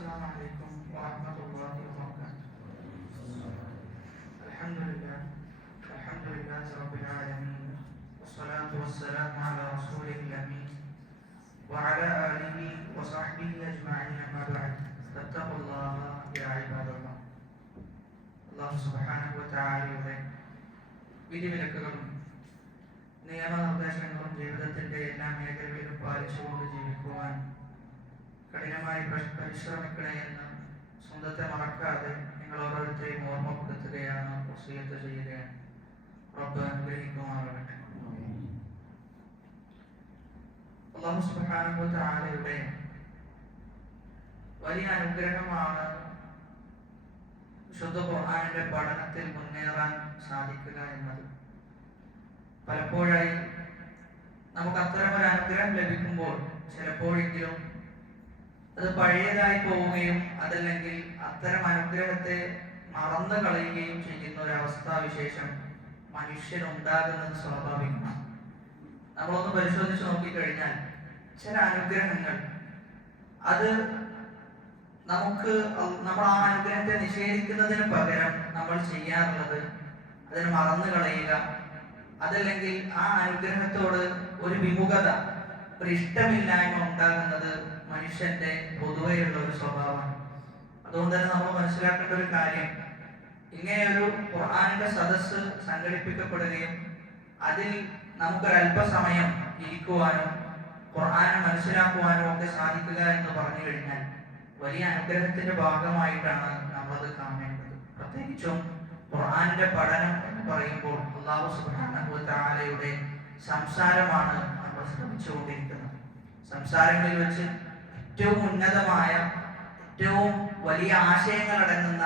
السلام عليكم ورحمة الله وبركاته. الحمد لله رب العالمين، والصلاة والسلام على رسوله الأمين وعلى آله وصحبه أجمعين. أما بعد، فاتقوا الله يا عباد الله. അല്ലാഹു സുബ്ഹാനഹു വ തആലയുടെ വിധിവിലക്കുകളും നിയമനിർദ്ദേശങ്ങളും ജീവിതത്തിന്റെ എല്ലാ മേഖലകളിലും പാലിച്ചുകൊണ്ട് ജീവിക്കുവാൻ കഠിനമായി പരിശ്രമിക്കണേ എന്ന് സ്വന്തത്തെ മറക്കാതെ നിങ്ങൾ ഓരോരുത്തരെയും ഓർമ്മപ്പെടുത്തുകയാണ്, വസിയത്ത് ചെയ്യുകയാണ്. റബ്ബ് അനുഗ്രഹിക്കുമാറാകട്ടെ. അല്ലാഹു സുബ്ഹാനഹു വ തആലയുടെ വലിയ അനുഗ്രഹമാണ് ശുദ്ധ ഖുർആനിന്റെ പഠനത്തിൽ മുന്നേറാൻ സാധിക്കുക എന്നത്. പലപ്പോഴായി നമുക്ക് അത്തരമൊരു അനുഗ്രഹം ലഭിക്കുമ്പോൾ ചിലപ്പോഴെങ്കിലും അത് പഴയതായി പോവുകയും അതല്ലെങ്കിൽ അത്തരം അനുഗ്രഹത്തെ മറന്നു കളയുകയും ചെയ്യുന്ന ഒരു അവസ്ഥാവിശേഷം മനുഷ്യനുണ്ടാകുന്നത് സ്വാഭാവികമാണ്. നമ്മളൊന്ന് പരിശോധിച്ച് നോക്കിക്കഴിഞ്ഞാൽ ചില അനുഗ്രഹങ്ങൾ അത് നമ്മൾ ആ അനുഗ്രഹത്തെ നിഷേധിക്കുന്നതിന് പകരം നമ്മൾ ചെയ്യാറുള്ളത് അതിനെ മറന്നു കളയുക, അതല്ലെങ്കിൽ ആ അനുഗ്രഹത്തോട് ഒരു വിമുഖത, ഒരു ഇഷ്ടമില്ലായ്മ ഉണ്ടാകുന്നത് മനുഷ്യന്റെ പൊതുവെയുള്ള ഒരു സ്വഭാവമാണ്. അതുകൊണ്ട് തന്നെ നമ്മൾ മനസ്സിലാക്കേണ്ട ഒരു കാര്യം, ഇങ്ങനെയൊരു ഖുർആനിന്റെ സദസ്സ് സംഘടിപ്പിക്കപ്പെടുകയും അതിൽ നമുക്കൊരല്പസമയം ഇരിക്കുവാനോ ഖുർആനെ മനസ്സിലാക്കുവാനോ ഒക്കെ സാധിക്കുക എന്ന് പറഞ്ഞു കഴിഞ്ഞാൽ വലിയ അനുഗ്രഹത്തിന്റെ ഭാഗമായിട്ടാണ് നമ്മളത് കാണേണ്ടത്. പ്രത്യേകിച്ചും ഖുർആനിന്റെ പഠനം എന്ന് പറയുമ്പോൾ അല്ലാഹു സുബ്ഹാനഹു വ തആലയുടെ സംസാരമാണ് നമ്മൾ ശ്രമിച്ചുകൊണ്ടിരിക്കുന്നത്. സംസാരങ്ങളിൽ വെച്ച് ഏറ്റവും ഉന്നതമായ, ഏറ്റവും വലിയ ആശയങ്ങൾ അടങ്ങുന്ന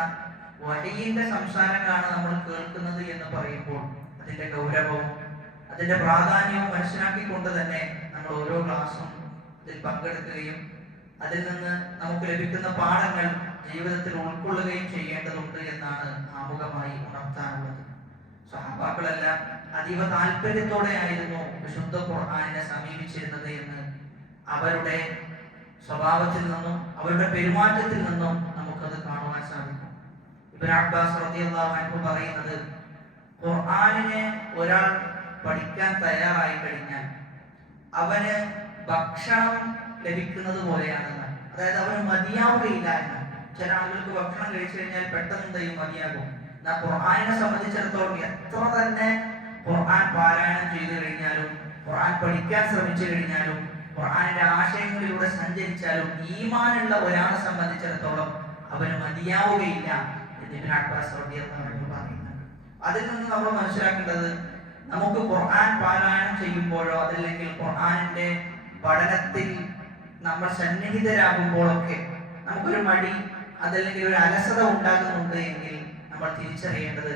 വഹയിന്റെ സംസാരങ്ങളാണ് നമ്മൾ കേൾക്കുന്നത് എന്ന് പറയുമ്പോൾ അതിന്റെ ഗൗരവവും അതിന്റെ പ്രാധാന്യവും മനസ്സിലാക്കിക്കൊണ്ട് തന്നെ നമ്മൾ ഓരോ ക്ലാസ്സും അതിൽ പങ്കെടുക്കുകയും അതിൽ നിന്ന് നമുക്ക് ലഭിക്കുന്ന പാഠങ്ങൾ ജീവിതത്തിൽ ഉൾക്കൊള്ളുകയും ചെയ്യേണ്ടതുണ്ട് എന്നാണ് ആമുഖമായി ഉണർത്താനുള്ളത്. സ്വഹാബാക്കളെല്ലാം അതീവ താല്പര്യത്തോടെയായിരുന്നു വിശുദ്ധ ഖുർആനിനെ സമീപിച്ചിരുന്നത് എന്ന് അവരുടെ സ്വഭാവത്തിൽ നിന്നും അവരുടെ പെരുമാറ്റത്തിൽ നിന്നും നമുക്കത് കാണുവാൻ സാധിക്കും. ഇബ്നു അബ്ബാസ് റളിയല്ലാഹു അൻഹു പറയുന്നത്, ഖുർആനിനെ ഒരാൾ പഠിക്കാൻ തയ്യാറായി കഴിഞ്ഞാൽ അവന് ഭക്ഷണം ലഭിക്കുന്നത് പോലെയാണെന്ന്. അതായത് അവന് മതിയാവുകയില്ല എന്ന്. ചില ആളുകൾക്ക് ഭക്ഷണം കഴിച്ചു കഴിഞ്ഞാൽ പെട്ടെന്ന് എന്തെയും മതിയാകും. എന്നാൽ ഖുർആനിനെ സംബന്ധിച്ചിടത്തോളം എത്ര തന്നെ ഖുർആൻ പാരായണം ചെയ്തു കഴിഞ്ഞാലും ഖുർആൻ പഠിക്കാൻ ശ്രമിച്ചു കഴിഞ്ഞാലും ഖുർആനിന്റെ ആശയങ്ങളിലൂടെ സഞ്ചരിച്ചാലും ഈമാനുള്ള ഒരാളെ സംബന്ധിച്ചിടത്തോളം അവന് മതിയാവുകയില്ല എന്ന് ഇബ്നു അബ്ബാസ് റളിയല്ലാഹു അൻഹു പറയുന്നുണ്ട്. അതിൽ നിന്ന് നമ്മൾ മനസ്സിലാക്കേണ്ടത്, നമുക്ക് ഖുർആൻ പാരായണം ചെയ്യുമ്പോഴോ അതല്ലെങ്കിൽ ഖുർആനിന്റെ പഠനത്തിൽ നമ്മൾ സന്നിഹിതരാകുമ്പോഴൊക്കെ നമുക്കൊരു മടി അതല്ലെങ്കിൽ ഒരു അലസത ഉണ്ടാകുന്നുണ്ട് എങ്കിൽ നമ്മൾ തിരിച്ചറിയേണ്ടത്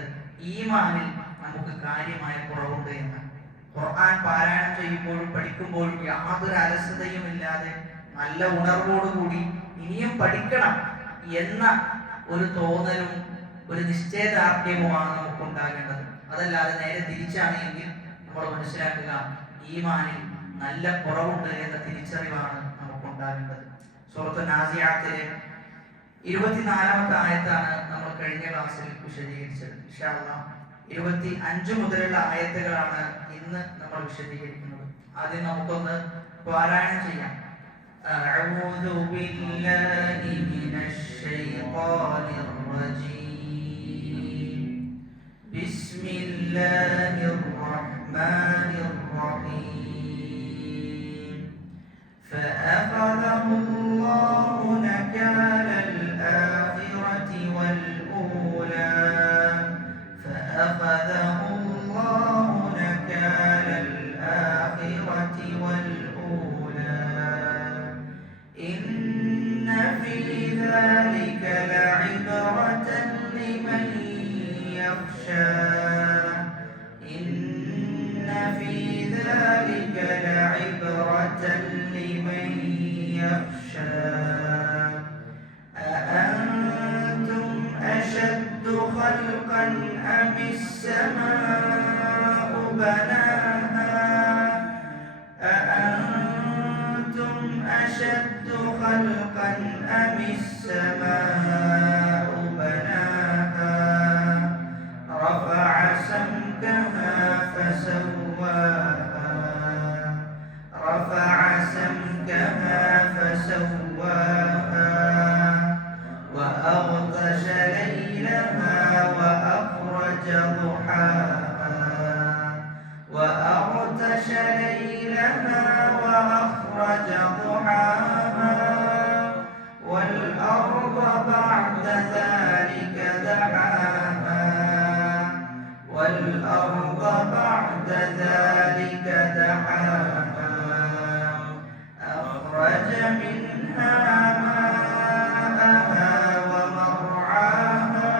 ഈമാനിൽ നമുക്ക് കാര്യമായ കുറവുണ്ട് എന്ന്. ഖുർആൻ പാരായണം ചെയ്യുമ്പോഴും പഠിക്കുമ്പോഴും യാതൊരു അലസതയും ഇല്ലാതെ നല്ല ഉണർവോടുകൂടി ഇനിയും പഠിക്കണം എന്ന ഒരു തോന്നലും ഒരു നിശ്ചയദാർഢ്യവുമാണ് നമുക്ക് ഉണ്ടാകേണ്ടത്. അതല്ലാതെ നേരെ തിരിച്ചാണ് എങ്കിൽ നമ്മൾ മനസ്സിലാക്കുക ഈമാനിൽ നല്ല കുറവുണ്ട് എന്ന തിരിച്ചറിവാണ് നമുക്ക് ഉണ്ടാകേണ്ടത്. സൂറത്ത് നാസിയാത്തിലെ 24-ാമത്തെ ആയത്താണ് നമ്മൾ കഴിഞ്ഞ ക്ലാസ്സിൽ വിശദീകരിച്ചത്. ഇൻഷാ അല്ലാഹ് 25 മുതലുള്ള ആയത്തുകളാണ് ഇന്ന് നമ്മൾ വിശദീകരിക്കുന്നത്. ആദ്യം നമുക്കൊന്ന് പാരായണം ചെയ്യാം. അഊദു ബില്ലാഹി മിനശ് ശൈത്വാനിർ റജീം. ബിസ്മില്ലാഹിർ റഹ്മാനിർ റഹീം. فأخذه الله نكال الآخرة والأولى. فأخذه الله نكال الآخرة والأولى. إن في ذلك لعبرة لمن يخشى. إن في ذلك لعبرة لمن يخشى. أأنتم أشد خلقا أم السماء بناها. أأنتم أشد خلقا السماء بناها رفع سمكها فسواها رفع سمكها فسواها وأغطش ليلها وأخرج ضحاها وأغطش ليلها وأخرج ضحاها والأرض بعد ذلك دحاها والأرض بعد ذلك دحاها أخرج منها ماءها ومرعاها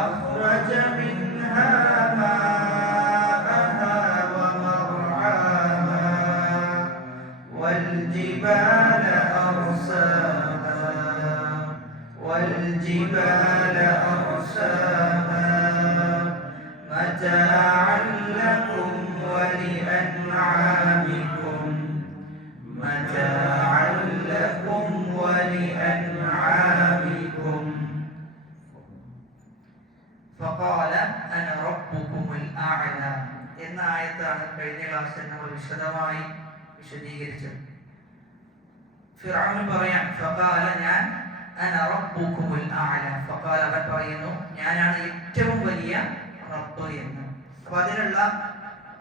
أخرج منها ماءها ومرعاها والجبال أرساها والجبال أرساها متاعا لكم ولأنعامكم متاعا لكم ولأنعامكم فقال أنا ربكم الأعلى എന്ന ആയത്താണ് കഴിഞ്ഞ ക്ലാസ്സിൽ നമ്മൾ വിശദമായി വിശദീകരിച്ചത്. ഫിർഔൻ പറയാൻ ഫഖാല ഞാൻ അന റബ്ബുകുമുൽ അഅല ഫഖാല അവൻ പറയുന്നു ഞാനാണ് ഏറ്റവും വലിയ റബ്ബ് എന്ന്. അപ്പോൾ അതിനുള്ള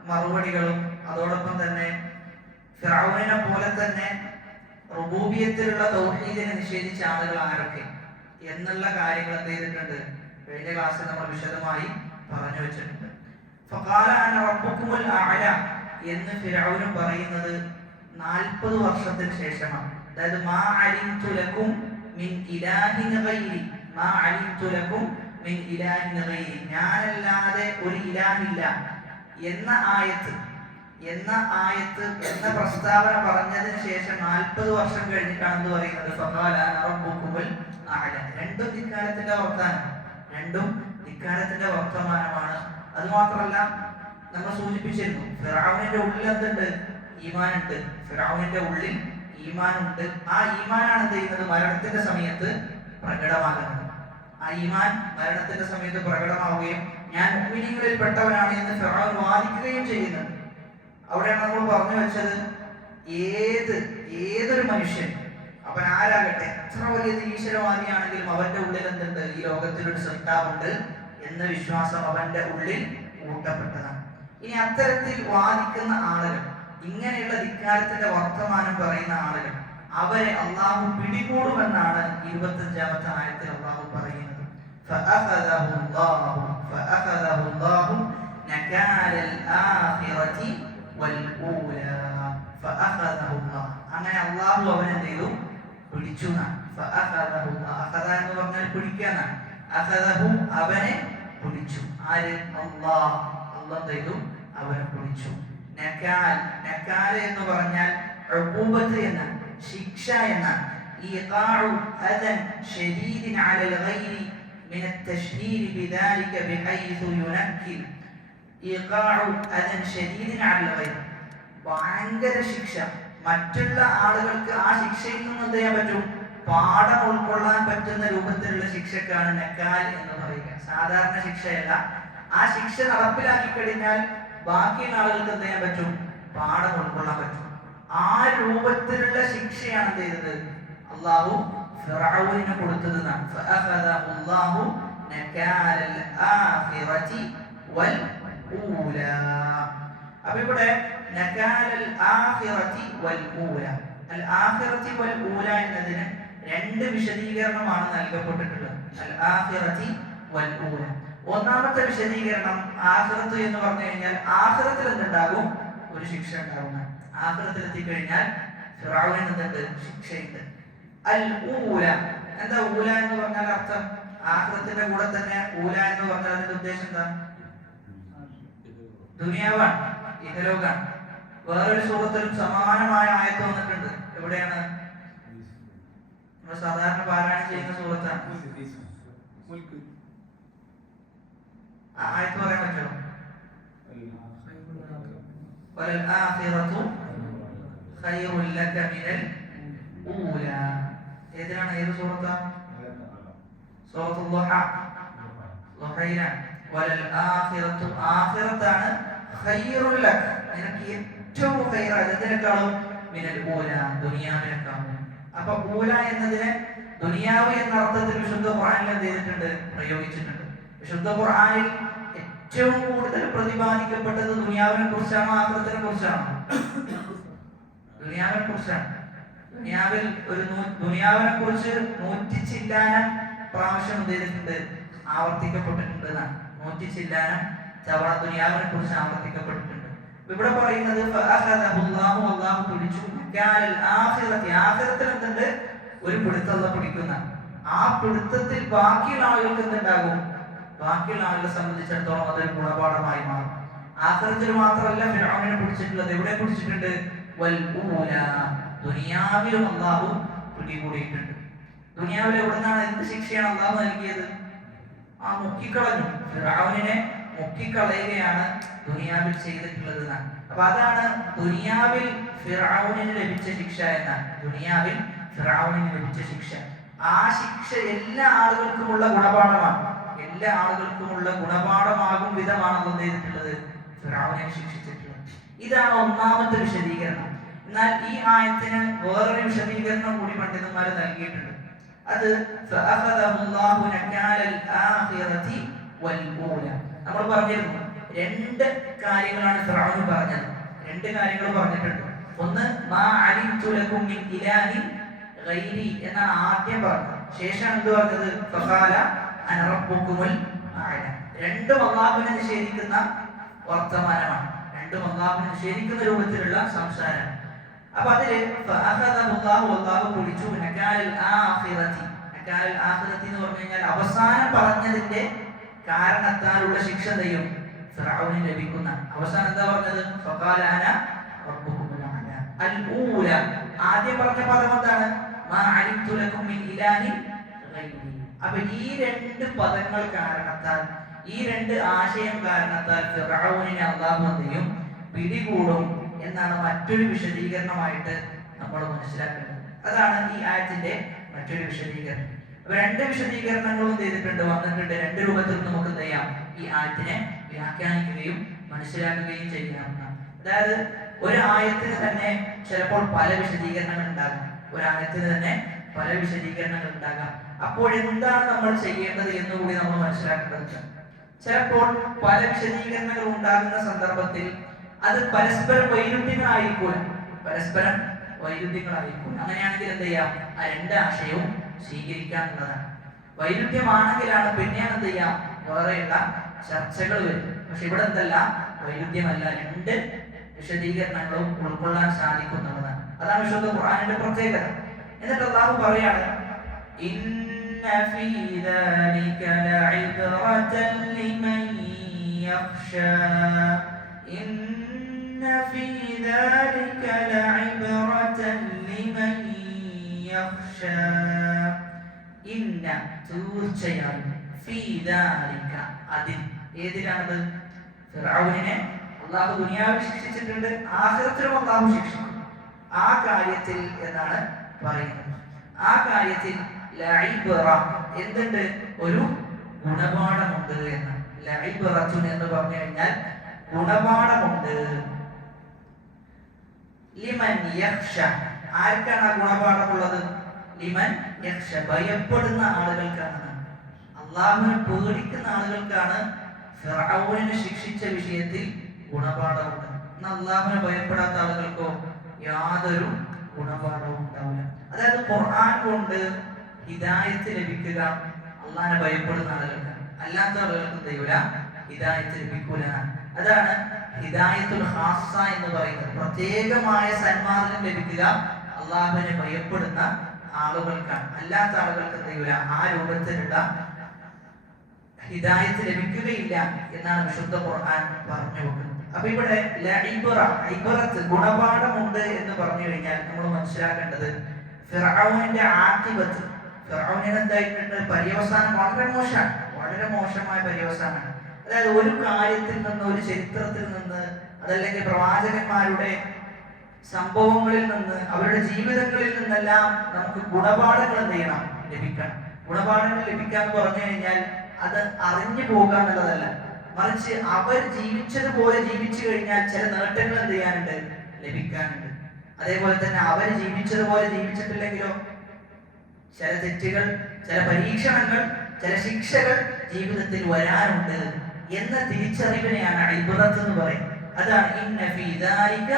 മറുപടികളും അതോടൊപ്പം തന്നെ ഫിർഔനിനെ പോലെ തന്നെ റുബൂബിയത്തിലുള്ള തൗഹീദിനെ നിഷേധിച്ച ആളുകൾ ആരൊക്കെ എന്നുള്ള കാര്യങ്ങൾ എന്ത് ചെയ്തിട്ടുണ്ട് കഴിഞ്ഞ ക്ലാസ്സിൽ നമ്മൾ വിശദമായി പറഞ്ഞു വെച്ചിട്ടുണ്ട്. ഫഖാല അന റബ്ബുകുമുൽ അഅല എന്ന് ഫിർഔൻ പറയുന്നത് 40 വർഷത്തിന് ശേഷമാണ്. അതായത് മാ അലിംതു ലക്കും മിൻ ഇലാഹിൻ ഗൈരി മാ അലിംതു ലക്കും മിൻ ഇലാഹിൻ ഗൈരി ഞാനല്ലാതെ ഒരു ഇലാഹില്ല എന്ന ആയത്ത് എന്ന പ്രസ്താവന പറഞ്ഞതിന് ശേഷം 40 വർഷം കഴിഞ്ഞിട്ടാണ് എന്ത് പറയുന്നത് ഫഖാല അന റബ്ബുകുമുൽ അഅല. രണ്ടും ധിക്കാരത്തിന്റെ വർത്തമാനമാണ്. അതുമാത്രമല്ല നമ്മൾ സൂചിപ്പിച്ചിരുന്നു ഫിർഔനിന്റെ ഉള്ളിൽ എന്തുണ്ട് ഈമാനുണ്ട്. ഫിർഔനിന്റെ ഉള്ളിൽ ഈമാനുണ്ട്. ആ ഈമാനാണ് എന്ത് ചെയ്യുന്നത് മരണത്തിന്റെ സമയത്ത് പ്രകടമാകുന്നത്. ആ ഈമാൻ മരണത്തിന്റെ സമയത്ത് പ്രകടമാവുകയും ഞാൻ മുഅ്മിനീങ്ങളിൽ പെട്ടവനാണ് എന്ന് ഫിർഔൻ വാദിക്കുകയും ചെയ്യുന്നുണ്ട്. അവിടെയാണ് നമ്മൾ പറഞ്ഞു വെച്ചത് ഏതൊരു മനുഷ്യൻ അവൻ ആരാകട്ടെ എത്ര വലിയ ഈശ്വരവാദിയാണെങ്കിലും അവന്റെ ഉള്ളിൽ എന്തുണ്ട് ഈ ലോകത്തിലൊരു സൃഷ്ടാവുണ്ട് എന്ന വിശ്വാസം അവന്റെ ഉള്ളിൽ ഊട്ടപ്പെട്ടതാണ്. ഇനി അത്തരത്തിൽ വാദിക്കുന്ന ആളുകൾ ഇങ്ങനെയുള്ള ധിക്കാരത്തിന്റെ വർത്തമാനം പറയുന്ന ആളുകൾ അവരെ അള്ളാഹു പിടികൂടുമെന്നാണ് 25-ാമത്തെ ആയത്തിൽ അള്ളാഹു പറയുന്നത്. അങ്ങനെ അള്ളാഹു അവനെ എന്ത് ചെയ്തു പിടിച്ചു. എന്ന് പറഞ്ഞാൽ പിടിക്കാനാണ്. അവനെ പിടിച്ചു. ആര് അള്ളാഹ് ചെയ്തു അവനെ പിടിച്ചു. നക്കാൽ എന്ന് പറഞ്ഞാൽ ഉഖൂബത്ത് എന്നാണ്, ശിക്ഷ എന്നാണ്. ഈഖാഉ അദൻ ശദീദിൻ അലൽ ഗൈരി മിന التشهير بذلك بحيث ينكل ഈഖാഉ അദൻ ശദീദിൻ അലൽ ഗൈരി ഭയങ്കര ശിക്ഷ. മറ്റുള്ള ആളുകൾക്ക് ആ ശിക്ഷയിൽ നിന്ന് എന്ത് ചെയ്യാൻ പറ്റും പാഠം ഉൾക്കൊള്ളാൻ പറ്റുന്ന രൂപത്തിലുള്ള ശിക്ഷക്കാണ് നക്കാൽ എന്ന് പറയുക. സാധാരണ ശിക്ഷയല്ല. ആ ശിക്ഷ നടപ്പിലാക്കി കഴിഞ്ഞാൽ ബാക്കിയുള്ള ആളുകൾക്ക് എന്ത് ചെയ്യാൻ പറ്റും പാഠം ഉൾക്കൊള്ളാൻ പറ്റും. ആ രൂപത്തിലുള്ള ശിക്ഷയാണ് എന്ത് ചെയ്തത് അള്ളാഹു ഫിർഔനിന് കൊടുത്തത്. അപ്പൊ ഇവിടെ എന്നതിന് 2 വിശദീകരണമാണ് നൽകപ്പെട്ടിട്ടുള്ളത്. ഒന്നാമത്തെ വിശദീകരണം ആഖിറത്ത് എന്ന് പറഞ്ഞു കഴിഞ്ഞാൽ ആഖിറത്തിൽ എന്തുണ്ടാകും ഒരു ശിക്ഷ ഉണ്ടാകും. ആഖിറത്തിൽ എത്തിക്കഴിഞ്ഞാൽ ഫിർഔനിന് എന്തുണ്ട് ശിക്ഷയുണ്ട്. അൽ ഊല എന്താ ഊല എന്ന് പറഞ്ഞാൽ അർത്ഥം? ആഖിറത്തിന്റെ കൂടെ തന്നെ ഊല എന്ന് പറഞ്ഞാൽ അതിന്റെ ഉദ്ദേശം എന്താ? ദുനിയാവാണ്, ഇഹലോകാണ്. വേറൊരു സൂറത്തിലും സമാനമായ ആയത്ത് വന്നിട്ടുണ്ട്. എവിടെയാണ്? നമ്മൾ സാധാരണ പാരായണം ചെയ്യുന്ന സൂറത്താണ്. ആയത്ത് പറയാൻ പറ്റുമോ? വലൽആഖിറതു ഖൈറുൽ ലക മിനൽ ഊല. ഏതിനാണ്? ഏത് സൂറത്താ? സൂറത്തുൽ ദുഹ. ദുഹയിലാണ്. വലൽ ആഖിറത്തു, ആഖിറത്താണ് ഖൈറുൽ ലക, നിനക്ക് ഏറ്റവും ഖൈറായത് എന്തിനേക്കാളും മിനൽ ഊല, ദുനിയാവിനേക്കാളും. അപ്പൊ ഊല എന്നതിനെ ദുനിയാവ് എന്ന അർത്ഥത്തിൽ വിശുദ്ധ ഖുർആനിൽ എന്ത് ചെയ്തിട്ടുണ്ട്? പ്രയോഗിച്ചിട്ടുണ്ട്. വിശുദ്ധ ഖുർആനിൽ ഏറ്റവും കൂടുതൽ പ്രതിപാദിക്കപ്പെട്ടത് ദുനിയാവിനെ കുറിച്ചാണോ ആഖിറത്തിനെ കുറിച്ചാണോ? ദുനിയാവിനെ കുറിച്ചാണ്. ദുനിയാവിൽ ദുനിയാവിനെ കുറിച്ച് 100 ചില്ലാനം പ്രാവശ്യം എന്ത് ചെയ്തിട്ടുണ്ട്? ആവർത്തിക്കപ്പെട്ടിട്ടുണ്ട് എന്നാണ്. 100 ചില്ലാനം തവണ ദുനിയാവിനെ കുറിച്ച് ആവർത്തിക്കപ്പെട്ടിട്ടുണ്ട്. ഇവിടെ പറയുന്നത് അല്ലാഹു പിടിച്ചു, ആഖിറത്തിൽ എന്തുണ്ട്? ഒരു പിടുത്തം പിടിക്കുന്ന ആ പിടുത്തത്തിൽ ബാക്കിയുള്ള ആളുകൾക്ക് എന്തുണ്ടാകും? ബാക്കിയുള്ള ആളുകളെ സംബന്ധിച്ചിടത്തോളം അതൊരു ഗുണപാഠമായി മാറും. ആഖിറത്തിൽ മാത്രമല്ല ഫിർഔനെ പിടിച്ചിട്ടുള്ളത്, എവിടെ പിടിച്ചിട്ടുണ്ട്? വൽ ഊല, ദുനിയാവിലും അല്ലാഹു പിടികൂടിയിട്ടുണ്ട്. ദുനിയാവിൽ എവിടുന്നാണ്, എന്ത് ശിക്ഷയാണ് അല്ലാഹു നൽകിയത്? ആ മുക്കിക്കളഞ്ഞു, ഫിർഔനെ മുക്കിക്കളയുകയാണ് ദുനിയാവിൽ ചെയ്തിട്ടുള്ളത് എന്നാണ്. അപ്പൊ അതാണ് ദുനിയാവിൽ ഫിർഔനിന് ലഭിച്ച ശിക്ഷ എന്നാണ്. ദുനിയാവിൽ ഫിർഔനിന് ലഭിച്ച ശിക്ഷ, ആ ശിക്ഷ എല്ലാ ആളുകൾക്കുമുള്ള ഗുണപാഠമാണ്. എല്ലാ ആളുകൾക്കുമുള്ള ഗുണപാഠമാകും വിധമാണ് എന്ത് ചെയ്തിട്ടുള്ളത്? ഫിർഔനെ ശിക്ഷിച്ചിട്ടുള്ളത്. ഇതാണ് ഒന്നാമത്തെ വിശദീകരണം. എന്നാൽ ഈ ആയത്തിന് വേറൊരു വിശദീകരണം കൂടി പണ്ഡിതന്മാർ നൽകിയിട്ടുണ്ട്. അത് നമ്മൾ പറഞ്ഞിരുന്നു, 2 കാര്യങ്ങളാണ് ഫിർഔൻ പറഞ്ഞത്. 2 കാര്യങ്ങൾ പറഞ്ഞിട്ടുണ്ട്. ഒന്ന്, മാ അലിംതു ലക്കും മിൻ ഇലാഹിൻ ഗൈരി എന്നാണ് ആദ്യം പറഞ്ഞത്. ശേഷം എന്ത് പറഞ്ഞത്? ഫഖാല അന റബ്ബുകുമുൽ അഅല. 2 അല്ലാഹുവിനെ നിഷേധിക്കുന്ന വർത്തമാനമാണ്, 2 അല്ലാഹുവിനെ നിഷേധിക്കുന്ന രൂപത്തിലുള്ള സംസാരം. അപ്പൊ അതില് അല്ലാഹു കുളിച്ചു നകാലൽ ആഖിറതി. നകാലൽ ആഖിറതി എന്ന് പറഞ്ഞു കഴിഞ്ഞാൽ അവസാനം പറഞ്ഞതിന്റെ കാരണത്താലുള്ള ശിക്ഷ ചെയ്യും ഫിർഔന് ലഭിക്കുന്ന. അവസാനം എന്താ പറഞ്ഞത്? ഫഖാല അന റബ്ബുകുമുൽ അഅല. അൽ ഊല, ആദ്യം പറഞ്ഞ പദം എന്താണ്? മാ അലിംതു ലക്കും മിൻ ഇലാഹിൻ ഗൈരി. അപ്പൊ ഈ 2 പദങ്ങൾ കാരണത്താൽ, ഈ 2 ആശയം കാരണത്താൽ ഫിർഔനിനെ അല്ലാഹു എന്തെയും പിടികൂടും എന്നാണ് മറ്റൊരു വിശദീകരണമായിട്ട് നമ്മൾ മനസ്സിലാക്കേണ്ടത്. അതാണ് ഈ ആയത്തിന്റെ മറ്റൊരു വിശദീകരണം. അപ്പൊ 2 വിശദീകരണങ്ങളും ചെയ്തിട്ടുണ്ട്, വന്നിട്ടുണ്ട്. 2 രൂപത്തിൽ നമുക്ക് എന്ത് ചെയ്യാം? ഈ ആയത്തിനെ വ്യാഖ്യാനിക്കുകയും മനസ്സിലാക്കുകയും ചെയ്യാവുന്നതാണ്. അതായത് ഒരു ആയത്തിന് തന്നെ ചിലപ്പോൾ പല വിശദീകരണങ്ങൾ ഉണ്ടാകും. ഒരു ആയത്തിന് തന്നെ പല വിശദീകരണങ്ങൾ ഉണ്ടാകാം. അപ്പോൾ എന്താണ് നമ്മൾ ചെയ്യേണ്ടത് എന്നുകൂടി നമ്മൾ മനസ്സിലാക്കേണ്ടതുണ്ട്. ചിലപ്പോൾ പല വിശദീകരണങ്ങൾ ഉണ്ടാകുന്ന സന്ദർഭത്തിൽ അത് പരസ്പരം വൈരുദ്ധ്യങ്ങളായിരിക്കും. അങ്ങനെയാണെങ്കിൽ എന്ത് ചെയ്യാം? ആ 2 ആശയവും സ്വീകരിക്കാന്നുള്ളതാണ്. വൈരുദ്ധ്യമാണെങ്കിലാണ് പിന്നെ എന്ത് ചെയ്യാം? വേറെയുള്ള ചർച്ചകൾ വരും. പക്ഷെ ഇവിടെ എന്തല്ല, വൈരുദ്ധ്യമല്ല, 2 വിശദീകരണങ്ങളും ഉൾക്കൊള്ളാൻ സാധിക്കുന്നതാണ്. അതാണ് വിശുദ്ധ ഖുർആനിന്റെ പ്രത്യേകത. എന്നിട്ട് അല്ലാഹു പറയാണ്, ഇന്ന ഫീ ദാലിക ലഇബ്റതൻ ലിമൻ യഖ്ശാ. ഇന്ന ഫീ ദാലിക ലഇബ്റതൻ ലിമൻ യഖ്ശാ. ഇന്ന, തീർച്ചയായും, ഫീ ദാലിക, അതിൽ, ഏതിലാണത്? ഫിർഔനിനെ അല്ലാഹു ദുനിയാവിൽ ശിക്ഷിച്ചിട്ടുണ്ട്, ആഖിറത്തിലും അല്ലാഹു ശിക്ഷിക്കും. ആ കാര്യത്തിൽ എന്നാണ് പറയുന്നത്. ആ കാര്യത്തിൽ ലഇബ്റ, എന്തുണ്ട്? ഒരു ഗുണപാഠമുണ്ട് എന്നാണ്. ലഇബ്റത്തുൻ എന്ന് പറഞ്ഞു കഴിഞ്ഞാൽ ഗുണപാഠമുണ്ട്. ലിമൻ യഖ്ശ, ആർക്കാണ് ആ ഗുണപാഠമുള്ളത്? ലിമൻ യഖ്ശ, ഭയപ്പെടുന്ന ആളുകൾക്കാണ്, അല്ലാഹുവിനെ പേടിക്കുന്ന ആളുകൾക്കാണ് ഫിർഔനെ ശിക്ഷിച്ച വിഷയത്തിൽ ഗുണപാഠമുണ്ട്. എന്നാൽ അല്ലാഹുവിനെ ഭയപ്പെടാത്ത ആളുകൾക്കോ യാതൊരു ഗുണപാഠവും ഉണ്ടാവില്ല. അതായത് ഖുർആൻ കൊണ്ട് ഹിദായത്ത് ലഭിക്കുക അല്ലാഹുവിനെ ഭയപ്പെടുന്ന ആളുകൾക്ക്, അല്ലാത്ത ആളുകൾക്ക് ദൈവല ഹിദായത്ത് ലഭിക്കൂല. അതാണ് ഹിദായത്തുൽ ഖാസ്സ എന്ന് പറയുന്നത്. പ്രത്യേകമായ സന്മാർഗം ലഭിക്കുക അല്ലാഹുവിനെ ഭയപ്പെടുന്ന ആളുകൾക്കാണ്, അല്ലാത്ത ആളുകൾക്ക് ദൈവല ആ രൂപത്തിലുള്ള ഹിദായത്ത് ലഭിക്കുകയില്ല എന്നാണ് വിശുദ്ധ ഖുർആൻ പറഞ്ഞു വെക്കുന്നത്. അപ്പൊ ഇവിടെ ഇബറത്ത്, ഗുണപാഠമുണ്ട് എന്ന് പറഞ്ഞു കഴിഞ്ഞാൽ നമ്മൾ മനസ്സിലാക്കേണ്ടത് ഫിർഔനിന്റെ ആഖിബത്ത്, ഫിർഔനിന് എന്തായിട്ടുണ്ട്? പര്യവസാനം വളരെ മോശമാണ്, വളരെ മോശമായ പര്യവസാനമാണ്. അതായത് ഒരു കാര്യത്തിൽ നിന്ന്, ഒരു ചരിത്രത്തിൽ നിന്ന്, അതല്ലെങ്കിൽ പ്രവാചകന്മാരുടെ സംഭവങ്ങളിൽ നിന്ന്, അവരുടെ ജീവിതങ്ങളിൽ നിന്നെല്ലാം നമുക്ക് ഗുണപാഠങ്ങൾ എന്ത് ചെയ്യണം? ലഭിക്കണം. ഗുണപാഠങ്ങൾ ലഭിക്കുക എന്ന് പറഞ്ഞു കഴിഞ്ഞാൽ അത് അറിഞ്ഞു പോകുക എന്നുള്ളതല്ല, മറിച്ച് അവർ ജീവിച്ചതുപോലെ ജീവിച്ചു കഴിഞ്ഞാൽ ചില നേട്ടങ്ങൾ എന്ത് ചെയ്യാനുണ്ട്? ലഭിക്കാനുണ്ട്. അതേപോലെ തന്നെ അവർ ജീവിച്ചതുപോലെ ജീവിച്ചിട്ടില്ലെങ്കിലോ ചില തെറ്റുകൾ, ചില പരീക്ഷണങ്ങൾ, ചില ശിക്ഷകൾ ജീവിതത്തിൽ വരാനുണ്ട് എന്ന തിരിച്ചറിവിനെയാണ് ഇബ്റത്ത് എന്ന് പറയുന്നത്. അതാണ് ഇന്ന ഫീ ദാലിക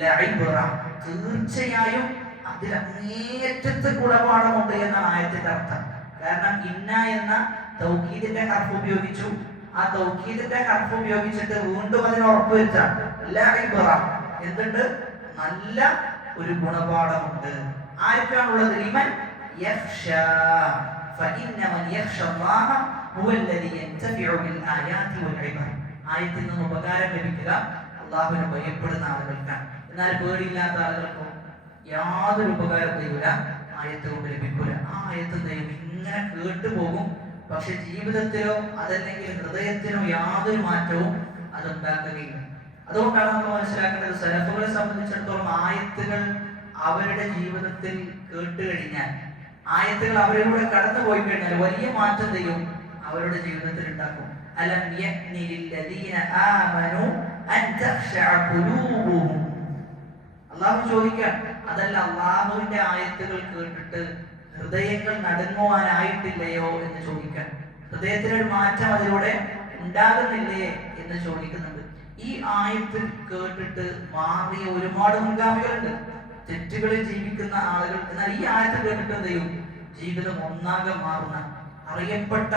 ലഇബ്റ, തീർച്ചയായും അതിൽ അങ്ങേയറ്റത്തെ ഗുണപാഠമുണ്ട് എന്നാണ് ആയത്തിന്റെ അർത്ഥം. കാരണം ഇന്ന എന്ന തൗക്കീദിന്റെ ഹർഫ് ഉപയോഗിച്ചു. ആ തൗക്കീദിന്റെ ഹർഫ് ഉപയോഗിച്ചിട്ട് വീണ്ടും അതിന് ഉറപ്പുവരുത്താം ലഇബ്റ, എന്തുണ്ട്? നല്ല ഒരു ഗുണപാഠമുണ്ട്. ആർക്കാണുള്ളത്? ലിമൻ യഖ്ശാ ഫഇന്ന മൻ യഖ്ശാ അല്ലാഹ ഹുവല്ലദീ യൻതഫിഉ ബിൽ ആയാതി വൽ ഇബർ. ആയത്തിൽ നിന്ന് ഉപകാരം ലഭിക്കുക അല്ലാഹുവിനെ ഭയപ്പെടുന്ന ആളുകൾക്കാണ്. എന്നാൽ പേടിയില്ലാത്ത ആളുകൾക്കോ യാതൊരു ഉപകാരം ചെയ്യൂല, ആയത്ത് കൊണ്ട് ലഭിക്കൂല. ആ ആയത്ത് ഇങ്ങനെ കേട്ടുപോകും, പക്ഷെ ജീവിതത്തിലോ അതല്ലെങ്കിൽ ഹൃദയത്തിനോ യാതൊരു മാറ്റവും അതുണ്ടാക്കുകയില്ല. അതുകൊണ്ടാണ് നമ്മൾ മനസ്സിലാക്കേണ്ടത്, സലഫുകളെ സംബന്ധിച്ചിടത്തോളം ആയത്തുകൾ അവരുടെ ജീവിതത്തിൽ കേട്ട് കഴിഞ്ഞാൽ, ആയത്തുകൾ അവരിലൂടെ കടന്നു പോയി കഴിഞ്ഞാൽ വലിയ മാറ്റം ചെയ്യും അവരുടെ ജീവിതത്തിൽ ഉണ്ടാക്കും. അലം യഅ്നി ലില്ലദീന ആമനു അൻ തഖ്ശഅ ഖുലൂബുഹും. അല്ലാഹു ചോദിക്കാൻ, അതല്ല അല്ലാഹുവിന്റെ ആയത്തുകൾ കേട്ടിട്ട് ഹൃദയങ്ങൾ നടുങ്ങുവാനായിട്ടില്ലയോ എന്ന് ചോദിക്കാൻ, ഹൃദയത്തിനൊരു മാറ്റം അതിലൂടെ ഉണ്ടാകുന്നില്ലേ എന്ന് ചോദിക്കുന്നുണ്ട്. ഈ ആയത്ത് കേട്ടിട്ട് മാറിയ ഒരുപാട് മുൻഗാമികളുണ്ട്, തെറ്റുകളിൽ ജീവിക്കുന്ന ആളുകൾ. എന്നാൽ ഈ ആയത്ത് കേട്ടിട്ട് എന്ത് ചെയ്യും? ജീവിതം ഒന്നാകെ മാറുന്ന അറിയപ്പെട്ട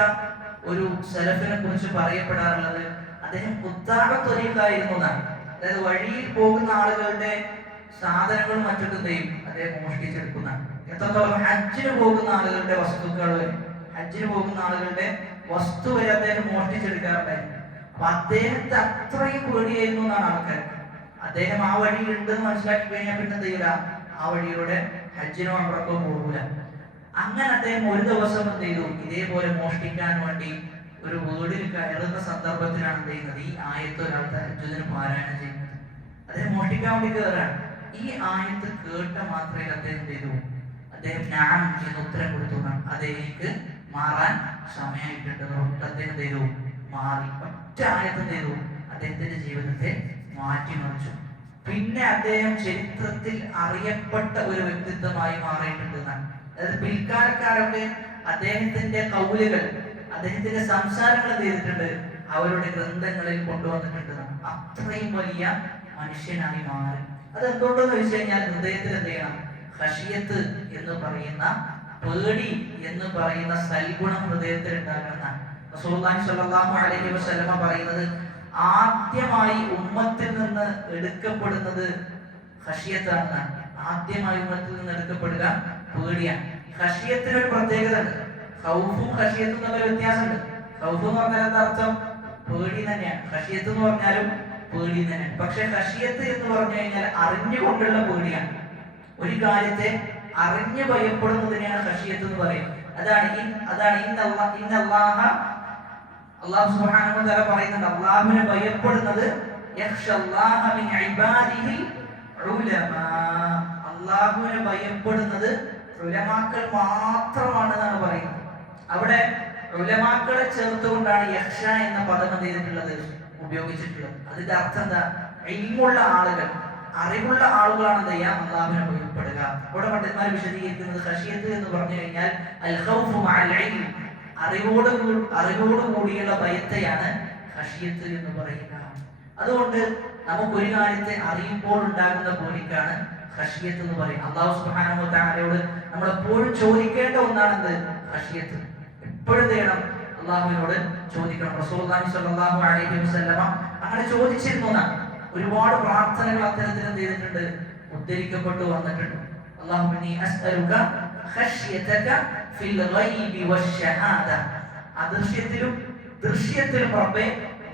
ഒരു സലഫിനെ കുറിച്ച് പറയപ്പെടാറുള്ളത് അദ്ദേഹം കുത്താടത്തൊരിക്കായിരുന്നു എന്നാണ്. അതായത് വഴിയിൽ പോകുന്ന ആളുകളുടെ സാധനങ്ങളും മറ്റൊക്കെ എന്ത് ചെയ്യും? അദ്ദേഹം മോഷ്ടിച്ചെടുക്കുന്ന. എത്രത്തോളം ഹജ്ജിന് പോകുന്ന ആളുകളുടെ വസ്തുക്കൾ വരെ, ഹജ്ജിന് പോകുന്ന ആളുകളുടെ വസ്തു വരെ അദ്ദേഹം മോഷ്ടിച്ചെടുക്കാറുണ്ടായിരുന്നു. അപ്പൊ അദ്ദേഹത്തെ അത്രയും പേടിയായിരുന്നു എന്നാണ് ആൾക്കാർ. അദ്ദേഹം ആ വഴിയിൽ ഉണ്ടെന്ന് മനസ്സിലാക്കി കഴിഞ്ഞാൽ പിന്നെ എന്ത് ചെയ്യൂല? ആ വഴിയിലൂടെ ഹജ്ജിനോ അവിടക്കോ പോകൂല. അങ്ങനെ അദ്ദേഹം ഒരു ദിവസം എന്ത് ചെയ്തു? ഇതേപോലെ മോഷ്ടിക്കാൻ വേണ്ടി ഒരു വീടിൽ കയറുന്ന സന്ദർഭത്തിലാണ് എന്ത് ചെയ്യുന്നത്? ഈ ആയത്ത് ഒരാൾ തഹജ്ജുദിന് പാരായണം ചെയ്യുന്നത്. അദ്ദേഹം മോഷ്ടിക്കാൻ വേണ്ടി കയറാണ്. ഈ ആയത്ത് കേട്ട മാത്രമേ അദ്ദേഹം എന്ത് ചെയ്തു? അദ്ദേഹം ഞാൻ എന്ന് ഉത്തരം കൊടുത്തു. അത് എനിക്ക് മാറാൻ സമയമായിട്ടുണ്ട്. അദ്ദേഹം എന്ത് ചെയ്തു? മാറി. ഒറ്റ ആയത്ത് എന്ത് ചെയ്തു? അദ്ദേഹത്തിന്റെ ജീവിതത്തെ മാറ്റിമറിച്ചു. പിന്നെ അദ്ദേഹം ചരിത്രത്തിൽ അറിയപ്പെട്ട ഒരു വ്യക്തിത്വമായി മാറിയിട്ടുണ്ട് എന്നാണ്. അതായത് പിൽക്കാലക്കാരൊക്കെ അദ്ദേഹത്തിന്റെ കൗലുകൾ, അദ്ദേഹത്തിന്റെ സംസാരങ്ങൾ എന്ത് ചെയ്തിട്ടുണ്ട്? അവരുടെ ഗ്രന്ഥങ്ങളിൽ കൊണ്ടുവന്നിട്ടുണ്ട്. അത്രയും വലിയ മനുഷ്യനായി മാറി. അത് എന്തുകൊണ്ടെന്ന് വെച്ച് കഴിഞ്ഞാൽ ഹൃദയത്തിൽ എന്ത് ചെയ്യണം? ഖശിയത്ത് എന്ന് പറയുന്ന, പേടി എന്ന് പറയുന്ന സൽഗുണം ഹൃദയത്തിൽ ഉണ്ടാകുന്ന. റസൂലുള്ളാഹി സ്വല്ലല്ലാഹു അലൈഹി വസല്ലമ പറയുന്നത്, ആദ്യമായി ഉമ്മത്തിൽ നിന്ന് എടുക്കപ്പെടുന്നത് ഖശിയത്താണ്. ആദ്യമായി ഉമ്മത്തിൽ നിന്ന് എടുക്കപ്പെടുക പേടിയാണ്. ഖശിയത്തിന് ഒരു പ്രത്യേകത ഉണ്ട്. ഖൗഫും ഖശിയത്തും തമ്മിൽ വ്യത്യാസമുണ്ട്. ഖൗഫ് എന്ന് പറഞ്ഞാൽ എന്താ അർത്ഥം? പേടി തന്നെയാണ്. ഖശിയത്ത് എന്ന് പറഞ്ഞാലും പേടി തന്നെയാണ്. പക്ഷെ ഖശിയത്ത് എന്ന് പറഞ്ഞു കഴിഞ്ഞാൽ അറിഞ്ഞുകൊണ്ടുള്ള പേടിയാണ്. ഒരു കാര്യത്തെ അറിഞ്ഞു ഭയപ്പെടുന്നതിനെയാണ് ഖശിയത്ത് എന്ന് പറയുന്നത്. അല്ലാഹു സുബ്ഹാനഹു വ തആല പറയുന്നുണ്ട്, അല്ലാഹുവിനെ ഭയപ്പെടുന്നത് യഖ്ഷല്ലാഹ മിൻ ഇബാദിഹിൽ ഉലമാ. അല്ലാഹുവിനെ ഭയപ്പെടുന്നത് ഉലമാക്കൾ മാത്രമാണെന്നാണ് പറയുന്നത്. അവിടെ ഉലമാക്കളെ ചേർത്തുകൊണ്ടാണ് യഖ്ഷ എന്ന പദം ചെയ്തിട്ടുള്ളത്, ഉപയോഗിച്ചിട്ടുള്ളത്. അതിന്റെ അർത്ഥം എന്താ? ഇൽമുള്ള ആളുകൾ, അറിവുള്ള ആളുകളാണ് എന്ത് ചെയ്യാം? അല്ലാഹുവിനെ ഭയപ്പെടുക. അവിടെ പണ്ഡിതന്മാർ വിശദീകരിക്കുന്നത് ഖശിയത്ത് എന്ന് പറഞ്ഞു കഴിഞ്ഞാൽ അൽ ഖൗഫു മഅൽ ഇൽം, അറിവോട് കൂടിയുള്ള ഭയത്തെയാണ് ഖശിയത്ത് എന്ന് പറയുക. അതുകൊണ്ട് നമുക്കൊരു കാര്യത്തെ അറിയുമ്പോൾ ഉണ്ടാകുന്ന പേടിക്കാണ് ഖശിയത്ത് എന്ന് പറയും. അല്ലാഹു സുബ്ഹാനഹു വ തആലയോട് നമ്മൾ എപ്പോഴും ചോദിക്കേണ്ട ഒന്നാണ് എന്ത്? ഖശിയത്ത്. എപ്പോഴും ചെയ്യണം? അല്ലാഹുവിനോട് ചോദിക്കണം. റസൂലുള്ളാഹി സ്വല്ലല്ലാഹു അലൈഹി വസല്ലമ അങ്ങനെ ചോദിച്ചിരുന്നു. ഒരുപാട് പ്രാർത്ഥനകൾ അത്തരത്തിൽ എന്ത് ചെയ്തിട്ടുണ്ട്? ഉദ്ധരിക്കപ്പെട്ടു വന്നിട്ടുണ്ട്. അല്ലാഹുമ്മ അസ്അലുക ഖശ്യതക ഫിൽ ഗൈബി വശഹാദ. അദൃശ്യത്തിലും ദൃശ്യത്തിലും റബ്ബേ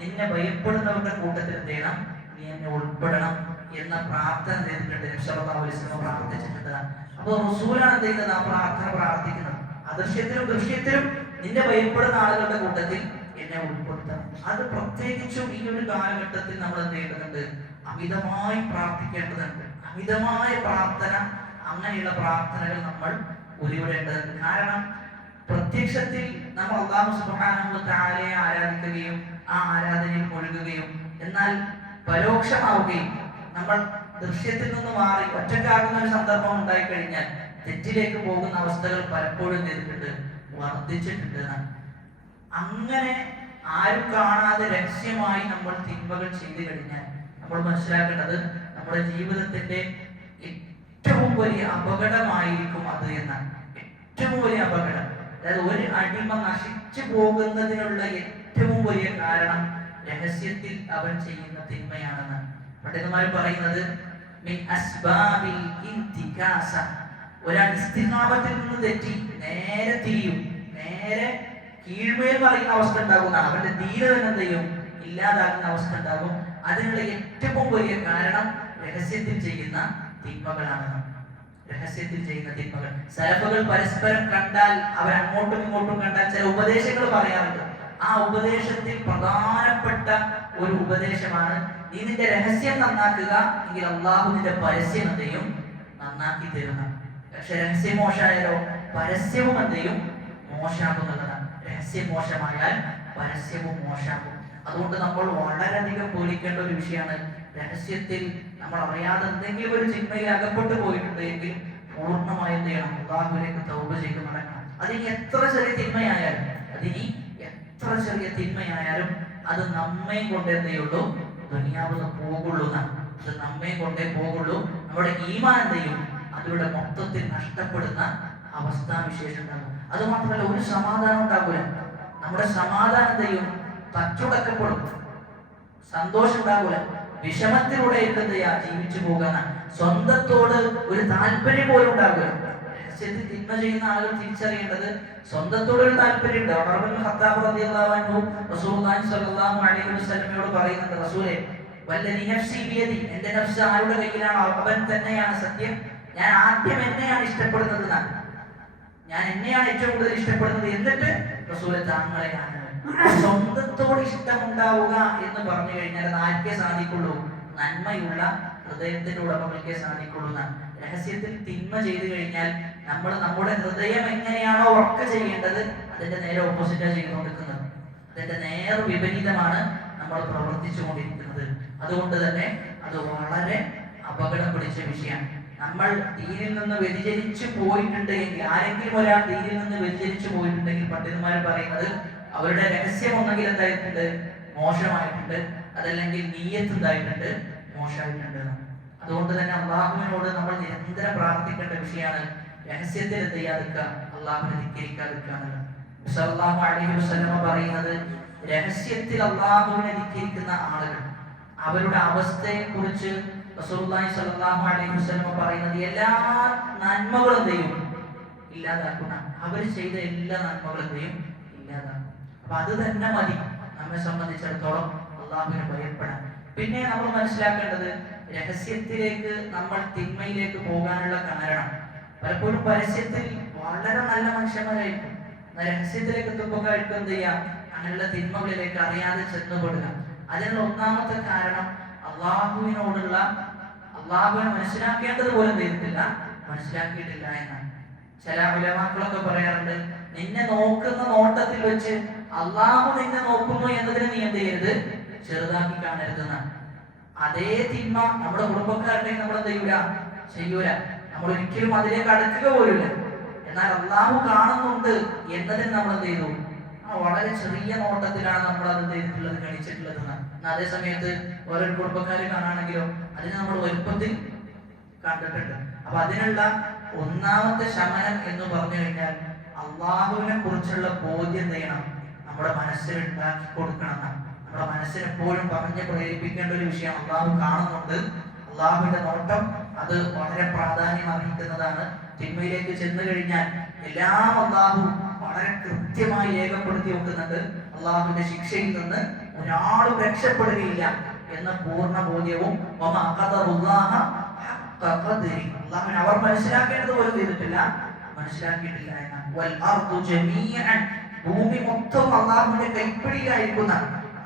നിന്നെ ഭയപ്പെടുന്നവരുടെ കൂട്ടത്തിൽ എന്ത് ചെയ്യണം? നീ എന്നെ ഉൾപ്പെടണം എന്ന പ്രാർത്ഥന ചെയ്തിട്ടുണ്ട്. നബി സല്ലല്ലാഹു അലൈഹി വസല്ലം പ്രാർത്ഥിച്ചിട്ടുണ്ട്. അപ്പോൾ റസൂലാണ് എന്ത് ചെയ്യുന്നത്? ആ പ്രാർത്ഥന പ്രാർത്ഥിക്കുന്നത്. അദൃശ്യത്തിലും ദൃശ്യത്തിലും നിന്നെ ഭയപ്പെടുന്ന ആളുകളുടെ കൂട്ടത്തിൽ എന്നെ ഉൾപ്പെടുത്തണം. അത് പ്രത്യേകിച്ചും ഈ ഒരു കാലഘട്ടത്തിൽ നമ്മൾ എന്ത് ചെയ്യേണ്ടതുണ്ട്? അമിതമായി പ്രാർത്ഥിക്കേണ്ടതുണ്ട്. അമിതമായ പ്രാർത്ഥന, അങ്ങനെയുള്ള പ്രാർത്ഥനകൾ നമ്മൾ ഉരുവിടേണ്ടതുണ്ട്. കാരണം പ്രത്യക്ഷത്തിൽ നമ്മൾ അല്ലാഹു സുബ്ഹാനഹു വ തആലയെ ആരാധിക്കുകയും ആ ആരാധനയിൽ മുഴുകുകയും, എന്നാൽ പരോക്ഷമാവുകയും നമ്മൾ ദൃശ്യത്തിൽ നിന്ന് മാറി ഒറ്റക്കാകുന്ന ഒരു സന്ദർഭം ഉണ്ടായിക്കഴിഞ്ഞാൽ തെറ്റിലേക്ക് പോകുന്ന അവസ്ഥകൾ പലപ്പോഴും ചെയ്തിട്ടുണ്ട്, വർദ്ധിച്ചിട്ടുണ്ട്. അങ്ങനെ ആരും കാണാതെ രഹസ്യമായി നമ്മൾ തിന്മകൾ ചെയ്തു കഴിഞ്ഞാൽ നമ്മൾ മനസ്സിലാക്കേണ്ടത് നമ്മുടെ ജീവിതത്തിന്റെ ഏറ്റവും വലിയ അപകടമായിരിക്കും അത് എന്നാണ്. ഏറ്റവും വലിയ അപകടം, അതായത് ഒരു അടിമ നശിച്ചു പോകുന്നതിനുള്ള ഏറ്റവും വലിയ കാരണം രഹസ്യത്തിൽ അവൻ ചെയ്യുന്ന തിന്മയാണെന്ന് പണ്ഡിതന്മാർ പറയുന്നത്. മിൻ അസ്ബാബിൽ ഇന്തികാസ, ഒരാൾ ഇസ്തിഖാമത്തിൽ നിന്ന് തെറ്റി നേരെ തിരിയും, നേരെ കീഴ്മേൽ പറയുന്ന അവസ്ഥ ഉണ്ടാകുന്നതാണ്. അവന്റെ ദീന തന്നെ എന്തെയും ഇല്ലാതാകുന്ന അവസ്ഥ ഉണ്ടാകും. അതിനുള്ള ഏറ്റവും വലിയ കാരണം രഹസ്യത്തിൽ ചെയ്യുന്ന തിന്മകളാണ്. രഹസ്യത്തിൽ ചെയ്യുന്ന തിന്മകൾ. സലഫുകൾ പരസ്പരം കണ്ടാൽ, അവർ അങ്ങോട്ടും ഇങ്ങോട്ടും കണ്ടാൽ ചില ഉപദേശങ്ങൾ പറയാറുണ്ട്. ആ ഉപദേശത്തിൽ പ്രധാനപ്പെട്ട ഒരു ഉപദേശമാണ്, നീ നിന്റെ രഹസ്യം നന്നാക്കുക എങ്കിൽ അള്ളാഹു നിന്റെ പരസ്യം എന്തെയും നന്നാക്കി തരുന്ന. പക്ഷെ രഹസ്യം മോശമായാലോ പരസ്യവും എന്തെയും മോശമാകുന്നതാണ്. രഹസ്യം മോശമായാൽ പരസ്യവും മോശമാകും. അതുകൊണ്ട് നമ്മൾ വളരെയധികം പേടിക്കേണ്ട ഒരു വിഷയമാണ് രഹസ്യത്തിൽ നമ്മൾ അറിയാതെ എന്തെങ്കിലും ഒരു ചിന്മയിൽ അകപ്പെട്ടു പോയിട്ടുണ്ട് എങ്കിൽ പൂർണ്ണമായി എന്ത് ചെയ്യണം? അല്ലാഹുവിലേക്ക് തൗബ ചെയ്ത് മടങ്ങണം. അതിനി എത്ര ചെറിയ തിന്മയായാലും അത് നമ്മെ കൊണ്ടേ എന്ത് ചെയ്യുള്ളൂ? ദുനിയാവിൽ പോകുള്ളൂ എന്നാണ്. അത് നമ്മെ കൊണ്ടേ പോകുള്ളൂ. നമ്മുടെ ഈമാൻ എന്ത് ചെയ്യും? അതിലൂടെ മൊത്തത്തിൽ നഷ്ടപ്പെടുന്ന അവസ്ഥാവിശേഷം ഉണ്ടാകും. അത് മാത്രമല്ല, ഒരു സമാധാനം ഉണ്ടാകില്ല. നമ്മുടെ സമാധാനം എന്ത് ചെയ്യും? തച്ചുടക്കപ്പെടും. സന്തോഷം ഉണ്ടാകൂല. വിഷമത്തിലൂടെ എന്ത് ചെയ്യാ? ജീവിച്ചു പോകാനാണ്. സ്വന്തത്തോട് ഒരു താല്പര്യം പോലും ഉണ്ടാകുക. രഹസ്യത്തിൽ തിന്മ ചെയ്യുന്ന ആളുകൾ തിരിച്ചറിയേണ്ടത് സ്വന്തത്തോട് ഒരു താല്പര്യം ഉണ്ട്. ഉമർ ഇബ്നുൽ ഖത്താബ് റളിയല്ലാഹു അൻഹു റസൂലുള്ളാഹി സ്വല്ലല്ലാഹു അലൈഹി വസല്ലമയോട് പറയുന്നുണ്ട്, റസൂലേ, വല്ലദി നഫ്സി ബിയദി, എന്റെ നഫ്സ് ആരുടെ കയ്യിലാണോ അവൻ തന്നെയാണ് സത്യം. ഞാൻ ആദ്യം എന്നെയാണ് ഇഷ്ടപ്പെടുന്നത് എന്നാണ്. ഞാൻ എന്നെയാണ് ഏറ്റവും കൂടുതൽ ഇഷ്ടപ്പെടുന്നത്. എന്നിട്ട് റസൂലെ താങ്കളെയാണ്. സ്വന്തത്തോട് ഇഷ്ടമുണ്ടാവുക എന്ന് പറഞ്ഞു കഴിഞ്ഞാൽ അത് ആർക്കേ സാധിക്കുള്ളൂ? നന്മയുള്ള ഹൃദയത്തിന്റെ ഉടമകൾക്കേ സാധിക്കുള്ളൂ എന്നാണ്. രഹസ്യത്തിൽ തിന്മ ചെയ്തു കഴിഞ്ഞാൽ നമ്മൾ നമ്മുടെ ഹൃദയം എങ്ങനെയാണോ വർക്ക് ചെയ്യേണ്ടത് അതിന്റെ നേരെ ഓപ്പോസിറ്റാണ് ചെയ്തുകൊണ്ടിരിക്കുന്നത്. അതിന്റെ നേർ വിപരീതമാണ് നമ്മൾ പ്രവർത്തിച്ചു കൊണ്ടിരിക്കുന്നത്. അതുകൊണ്ട് തന്നെ അത് വളരെ അപകടം പിടിച്ച വിഷയമാണ്. നമ്മൾ ദീനിൽ നിന്ന് വ്യതിചലിച്ചു പോയിട്ടുണ്ട് എങ്കിൽ, ആരെങ്കിലും ഒരാൾ ദീനിൽ നിന്ന് വ്യതിചലിച്ചു പോയിട്ടുണ്ടെങ്കിൽ പണ്ഡിതന്മാർ പറയുന്നത് അവരുടെ രഹസ്യം ഒന്നെങ്കിൽ എന്തായിട്ടുണ്ട്? മോശമായിട്ടുണ്ട്. അതല്ലെങ്കിൽ നീയത്ത് എന്തായിട്ടുണ്ട്? മോശമായിട്ടുണ്ട്. അതുകൊണ്ട് തന്നെ അള്ളാഹുവിനോട് നമ്മൾ നിരന്തരം പ്രാർത്ഥിക്കേണ്ട വിഷയമാണ് രഹസ്യത്തിൽ എന്ത് ചെയ്യാതിരിക്കുക? അള്ളാഹുവിനെ ധിക്കരിക്കാതിരിക്കുക എന്നുള്ളത്. സല്ലല്ലാഹു അലൈഹി വസല്ലമ പറയുന്നത്, രഹസ്യത്തിൽ അള്ളാഹുവിനെ ധിക്കരിക്കുന്ന ആളുകൾ അവരുടെ അവസ്ഥയെ കുറിച്ച് റസൂലുള്ളാഹി സ്വല്ലല്ലാഹു അലൈഹി വസല്ലമ പറയുന്നത്, എല്ലാ നന്മകളും എന്തെയും ഇല്ലാതാക്കുന്ന, അവർ ചെയ്ത എല്ലാ നന്മകളും എന്തെയും ഇല്ലാതാക്കും. അപ്പൊ അത് തന്നെ മതി നമ്മെ സംബന്ധിച്ചിടത്തോളം അള്ളാഹുവിനെ ഭയപ്പെടാൻ. പിന്നെ നമ്മൾ മനസ്സിലാക്കേണ്ടത്, രഹസ്യത്തിലേക്ക് നമ്മൾ തിന്മയിലേക്ക് പോകാനുള്ള കാരണം പലപ്പോഴും പരസ്യത്തിൽ വളരെ നല്ല മനുഷ്യന്മാരായിരിക്കും. രഹസ്യത്തിലേക്ക് എത്തുമ്പോൾ കഴിക്കും എന്ത് ചെയ്യാം? അങ്ങനെയുള്ള തിന്മകളിലേക്ക് അറിയാതെ ചെന്നുപെടുക. അതിനുള്ള ഒന്നാമത്തെ കാരണം അള്ളാഹുവിനോടുള്ള, അള്ളാഹുവിനെ മനസ്സിലാക്കേണ്ടത് പോലും മനസ്സിലാക്കിയിട്ടില്ല എന്നാണ്. ചില ഉലമാക്കളൊക്കെ പറയാറുണ്ട്, നിന്നെ നോക്കുന്ന നോട്ടത്തിൽ വെച്ച് അള്ളാഹു നിന്നെ നോക്കുന്നു എന്നതിന് നീ എന്ത് ചെയ്യരുത്? ചെറുതാക്കി കാണരുതെന്നാണ്. അതേ തിന്മ നമ്മുടെ കുടുംബക്കാരുടെ നമ്മൾ എന്ത് ചെയ്യൂല. നമ്മൾ ഒരിക്കലും അതിലേക്ക് അടുക്കുക പോലില്ല. എന്നാൽ അള്ളാഹു കാണുന്നുണ്ട് എന്നതിന് നമ്മൾ എന്ത് ചെയ്തു? വളരെ ചെറിയ നോട്ടത്തിലാണ് നമ്മൾ അത് ചെയ്തിട്ടുള്ളത്, ഗണിച്ചിട്ടുള്ളത് എന്നാണ്. അതേ സമയത്ത് ഓരോ കുടുംബക്കാർ കാണുകയാണെങ്കിലോ അതിന് നമ്മൾ വലുപ്പത്തിൽ കണ്ടിട്ടുണ്ട്. അപ്പൊ അതിനുള്ള ഒന്നാമത്തെ ശമനം എന്ന് പറഞ്ഞു കഴിഞ്ഞാൽ അള്ളാഹുവിനെ കുറിച്ചുള്ള ബോധ്യം ചെയ്യണം നമ്മുടെ മനസ്സിൽ ഉണ്ടാക്കി കൊടുക്കണം. നമ്മുടെ മനസ്സിന് എപ്പോഴും പറഞ്ഞ് പ്രേരിപ്പിക്കേണ്ട ഒരു വിഷയം, അള്ളാഹു കാണുന്നുണ്ട്. അള്ളാഹുവിന്റെ നോട്ടം അത് വളരെ പ്രാധാന്യം അർഹിക്കുന്നതാണ്. തിന്മയിലേക്ക് ചെന്നു കഴിഞ്ഞാൽ എല്ലാം അള്ളാഹു വളരെ കൃത്യമായി രേഖപ്പെടുത്തി വെക്കുന്നുണ്ട്. അള്ളാഹുവിന്റെ ശിക്ഷയിൽ നിന്ന് ഒരാളും രക്ഷപ്പെടുകയില്ല എന്ന പൂർണ്ണ ബോധ്യവും അള്ളാഹുവിനെ അവർ മനസ്സിലാക്കേണ്ടത് പോലും മനസ്സിലാക്കിയിട്ടില്ല എന്നാണ്. ഭൂമി മൊത്തം അള്ളാഹുവിന്റെ കൈപ്പിടിയിലായിരിക്കുന്ന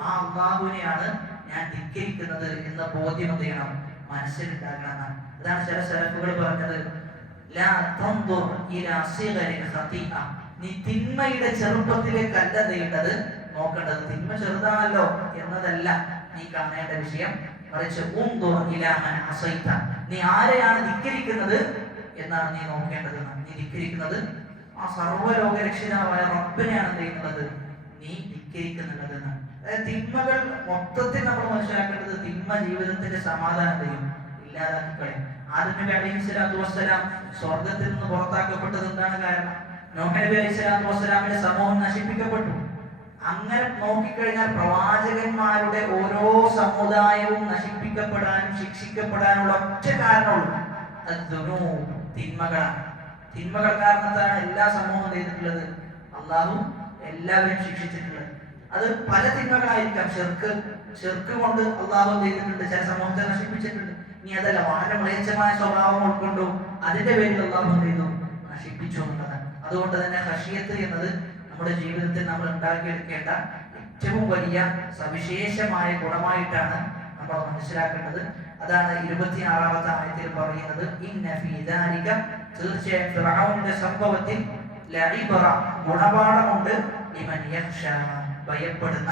ആ അള്ളാഹുവിനെയാണ് ഞാൻ ധിക്കരിക്കുന്നത് എന്ന ബോധ്യം എന്ത് ചെയ്യണം? മനസ്സിലുണ്ടാകണം. അതാണ് ചില സലഫുകൾ പറഞ്ഞത്, ലാ തൻദുർ ഇലാ സിഗരിൽ ഖതീഅ, നീ തിന്മയുടെ ചെറുപ്പത്തിലേക്കല്ല നീണ്ടത് നോക്കേണ്ടത്, തിന്മ ചെറുതാണല്ലോ എന്നതല്ല നീ കാണേണ്ട വിഷയം, മറിച്ച് ഉൻദുർ ഇലാ മൻ അസൈത, നീ ആരെയാണ് ധിക്കരിക്കുന്നത് എന്നാണ് നീ നോക്കേണ്ടത്. നീ ധിക്കരിക്കുന്നത് ആ സർവ്വലോകരക്ഷിതാവായ റബ്ബിനെയാണ് ചെയ്യുന്നത്, നീ ധിക്കരിക്കുന്നുള്ളതെന്ന്. അതായത് തിന്മകൾ മൊത്തത്തിൽ നമ്മൾ മനസ്സിലാക്കേണ്ടത്, തിന്മ ജീവിതത്തിന്റെ സമാധാനത്തെയും ഇല്ലാതാക്കി കളയും. ആദം നബി അലൈഹി സ്വലാത്തു വസ്സലാം സ്വർഗത്തിൽ നിന്ന് പുറത്താക്കപ്പെട്ടത് എന്താണ് കാരണം? നോഹ് നബി അലൈഹി സ്വലാത്തു വസ്സലാമിന്റെ സമൂഹം നശിപ്പിക്കപ്പെട്ടു. അങ്ങനെ നോക്കിക്കഴിഞ്ഞാൽ പ്രവാചകന്മാരുടെ ഓരോ സമുദായവും നശിപ്പിക്കപ്പെടാനും ശിക്ഷിക്കപ്പെടാനുള്ള ഒറ്റ കാരണമുള്ളൂ, തിന്മകളാണ്. തിന്മകൾ കാരണത്താണ് എല്ലാ സമൂഹവും ചെയ്തിട്ടുള്ളത്, അള്ളാഹു എല്ലാവരും ശിക്ഷിച്ചിട്ടുള്ളത്. അത് പല തിന്മകളായിരിക്കാം. ചെറുക്ക് കൊണ്ട് അള്ളാഹു ചെയ്തിട്ടുണ്ട്, ചില സമൂഹത്തെ നശിപ്പിച്ചിട്ടുണ്ട്. ഇനി അതല്ല, വളരെ മ്ലേച്ഛമായ സ്വഭാവം ഉൾക്കൊണ്ടു, അതിന്റെ പേരിൽ അള്ളാഹു ചെയ്തു നശിപ്പിച്ചു എന്നുള്ളതാണ്. അതുകൊണ്ട് തന്നെ ഖശിയത്ത് എന്നത് നമ്മുടെ ജീവിതത്തിൽ നമ്മൾ ഉണ്ടാക്കിയെടുക്കേണ്ട ഏറ്റവും വലിയ സവിശേഷമായ ഗുണമായിട്ടാണ് നമ്മൾ മനസ്സിലാക്കേണ്ടത്. അതാണ് 26-ാമത്തെ ആയത്തിൽ പറയുന്നത്, ഇന്ന ഫീ ദാലിക, തീർച്ചയായും ഫിർഔനിന്റെ സംഭവത്തിൽ ലഇബ്റ, ഗുണപാഠമുണ്ട്, ലിമൻ യഖ്ശാ, ഭയപ്പെടുന്ന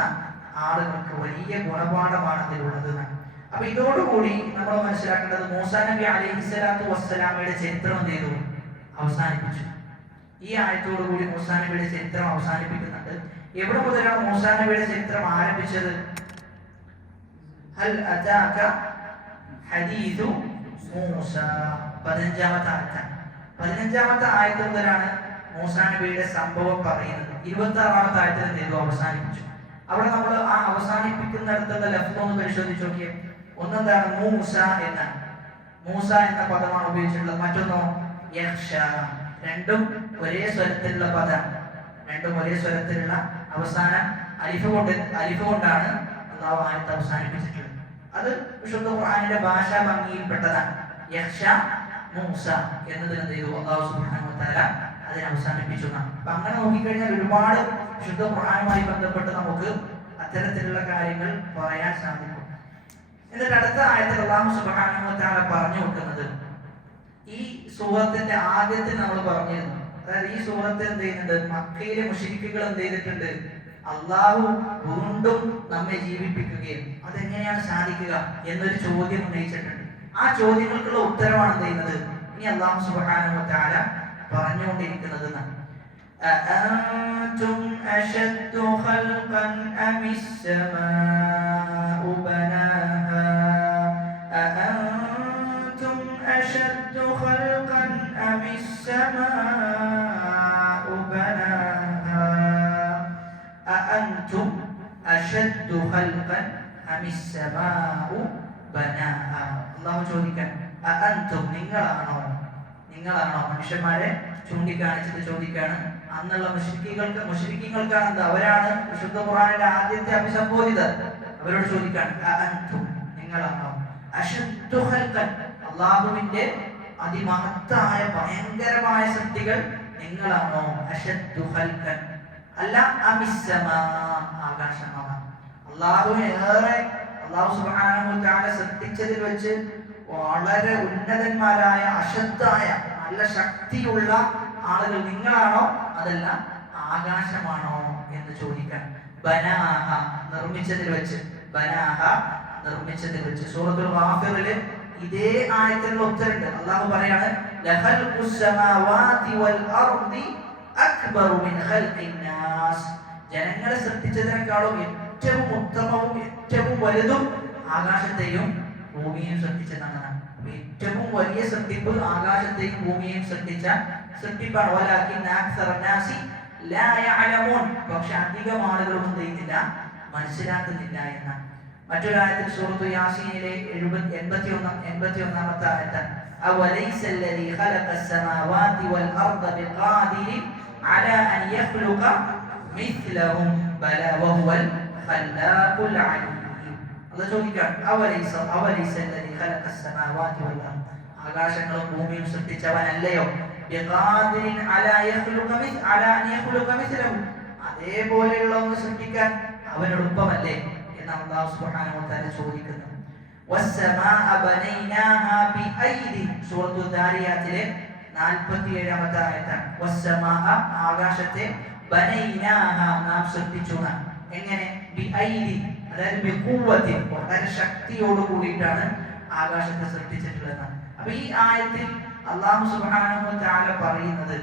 ആളുകൾക്ക് വലിയ ഗുണപാഠമാണ് അതിലുള്ളത്. അപ്പൊ ഇതോടുകൂടി നമ്മൾ മനസ്സിലാക്കേണ്ടത്, മൂസാ നബി അലൈഹി സ്വലാത്തു വസ്സലാമയുടെ ചരിത്രം എന്ത് ചെയ്തു? അവസാനിപ്പിച്ചു. ഈ ആയത്തോടുകൂടി മൂസാ നബിയുടെ ചരിത്രം അവസാനിപ്പിക്കുന്നുണ്ട്. എവിടെ മുതലാണ് മൂസാ നബിയുടെ ചരിത്രം ആരംഭിച്ചത്? ഹൽ അതാക ഹദീസു മൂസ, 15-ാമത്തെ ആയത്താണ്. 15-ാമത്തെ ആയത്ത് മുതലാണ് മൂസാ നബിയുടെ സംഭവം പറയുന്നത്. 26-ാമത്തെ ആയത്തിൽ എന്ത് ചെയ്തു? അവസാനിപ്പിച്ചു. അവിടെ നമ്മൾ ആ അവസാനിപ്പിക്കുന്നിടത്തുള്ള ലഫ്സ് ഒന്ന് പരിശോധിച്ച് നോക്കിയേ. ഒന്നെന്താണ്? മൂസ എന്നാണ്, മൂസ എന്ന പദമാണ് ഉപയോഗിച്ചിട്ടുള്ളത്. മറ്റൊന്നോ യഖ്ശ, രണ്ടും ഒരേ സ്വരത്തിലുള്ള പദമാണ്. രണ്ടും ഒരേ സ്വരത്തിലുള്ള അവസാനം അലിഫ് കൊണ്ടാണ് അള്ളാഹു ആയത്ത് അവസാനിപ്പിച്ചിട്ടുള്ളത്. അത് വിശുദ്ധ ഖുർആനിന്റെ ഭാഷാ ഭംഗിയിൽപ്പെട്ടതാണ്. യഖ്ശ മൂസ എന്നതിന് എന്ത് ചെയ്തു? അള്ളാഹു സുബ്ഹാനഹു വ തആല അതിനെ അവസാനിപ്പിച്ചു. അപ്പൊ അങ്ങനെ നോക്കിക്കഴിഞ്ഞാൽ ഒരുപാട് വിശുദ്ധ ഖുർആനുമായി ബന്ധപ്പെട്ട് നമുക്ക് അത്തരത്തിലുള്ള കാര്യങ്ങൾ പറയാൻ സാധിക്കും. എന്നിട്ട് അടുത്ത ആയത്തിൽ അള്ളാഹു സുബ്ഹാനഹു വ തആല പറഞ്ഞു വെക്കുന്നത്, ഈ സൂറത്തിന്റെ ആദ്യത്തിൽ നമ്മൾ പറഞ്ഞിരുന്നു, അതായത് ഈ സൂറത്തിൽ എന്ത് ചെയ്യുന്നുണ്ട്? മക്കയിലെ മുശ്രിക്കുകൾ എന്ത് ചെയ്തിട്ടുണ്ട്? അള്ളാഹു വീണ്ടും നമ്മെ ജീവിപ്പിക്കുകയും അതെങ്ങനെയാണ് സാധിക്കുക എന്നൊരു ചോദ്യം ഉന്നയിച്ചിട്ടുണ്ട്. ആ ചോദ്യങ്ങൾക്കുള്ള ഉത്തരവാണ് എന്ത് ചെയ്യുന്നത്? ഇനി അള്ളാഹു സുബ്ഹാനഹു വ തആല പറഞ്ഞുകൊണ്ടിരിക്കുന്നത്. أأنتم أشد خلقا أم السماء بناها أأنتم أشد خلقا أم السماء بناها أأنتم أشد خلقا أم السماء بناها. അല്ലാഹു ചോദിക്കാൻ, അഅൻതും, നിങ്ങളാണോ മനുഷ്യന്മാരെ ചൂണ്ടിക്കാണിച്ചിട്ട് ചോദിക്കാണ്. അന്നുള്ള മുശ്രിക്കീങ്ങൾക്കാണ് എന്താ? അവരാണ് വിശുദ്ധ ഖുർആനിന്റെ ആദ്യത്തെ അഭിസംബോധിതർ. അവരോട് ചോദിക്കാണ്, അഅൻതും, നിങ്ങളാണോ അശദ്ദു ഖൽഖൻ, അല്ലാഹുവിന്റെ അതിമഹത്തായ ഭയങ്കരമായ സൃഷ്ടികൾ നിങ്ങളാണോ? അശദ്ദു ഖൽഖൻ അല്ല, അമിസ്സമാ, ആകാശമാണ്. അല്ലാഹു സുബ്ഹാനഹു വ തആല സൃഷ്ടിച്ചതിൽ വെച്ച് വളരെ ഉന്നതന്മാരായ അശദ്ധായ നല്ല ശക്തിയുള്ള ആളുകൾ നിങ്ങളാണോ അതല്ല ആകാശമാണോ എന്ന് ചോദിക്കാൻ. ബനാഹ, നിർമ്മിച്ചതിൽ വെച്ച്, ബനാഹ നിർമ്മിച്ചതിൽ വെച്ച്. സൂറത്തുൽ ഗാഫിറിൽ ഇതേ ആയത്തിനുള്ള ഉത്തരമുണ്ട്. അല്ലാഹു പറയാണ്, ലഖൽഖുസ് സമാവാതി വൽ അർദി അക്ബറു മിൻ ഖൽഖിൻ നാസ്, ജനങ്ങളെ സൃഷ്ടിച്ചതിനേക്കാളും ഏറ്റവും ഉത്തമവും ഏറ്റവും വലുതും ആകാശത്തെയും ഭൂമിയെയും സൃഷ്ടിച്ചതാണ്. ഏറ്റവും വലിയ സൃഷ്ടിപ്പ് ആകാശത്തെയും ഭൂമിയെയും സൃഷ്ടിച്ച സൃഷ്ടിപ്പാണ്. വലാകിന്ന അക്സറ നാസി ലാ യഅലമൂൻ, പക്ഷെ അധികം ആളുകളും എന്ത് ചെയ്യുന്നില്ല? മനസ്സിലാക്കുന്നില്ല എന്നാണ്. മറ്റൊരായത്തിൽ സൂറത്തു യാസീനിലെ 81-ാമത്തെ ആയത്താണ്, അവലൈസ അല്ലദീ ഖലഖസ് സമാവാതി വൽ അർദ ബിഖാദിരിൻ അലാ അൻ യഖ്ലുഖ മിസ്ലഹും ബലാ വഹുവൽ ഖല്ലാഖുൽ അലീം. അല്ലാഹു ചോദിക്കാൻ, അവലൈസ അല്ലദീ ഖലഖസ് സമാവാതി വൽ അർദ, ആകാശങ്ങളും ഭൂമിയും സൃഷ്ടിച്ചവനല്ലയോ? ബിഖാദിരിൻ അലാ അൻ യഖ്ലുഖ മിസ്ലഹും, അതേപോലെയുള്ള ഒന്ന് സൃഷ്ടിക്കാൻ അവൻ എളുപ്പമല്ലേ എന്നാണ് അല്ലാഹു സുബ്ഹാനഹു വ തആല ചോദിക്കുന്നത്. വസ്സമാഅ ബനൈനാഹാ ബിഐദി സൂറത്തുൽ ദാരിയാത്തിലെ 47-ാമത്തെ ആയത്താണ്. വസ്സമാഅ ആകാശത്തെ ബനൈനാഹാ നാം സൃഷ്ടിച്ചു. എങ്ങനെ? ബിഐദി, അതായത് ബിഖുവ്വത്തി, വളരെ ശക്തിയോട് കൂടിയിട്ടാണ് ആകാശത്തെ സൃഷ്ടിച്ചിട്ടുള്ളത്. അപ്പൊ ഈ ആയത്തിൽ അല്ലാഹു സുബ്ഹാനഹു വ തആല പറയുന്നത്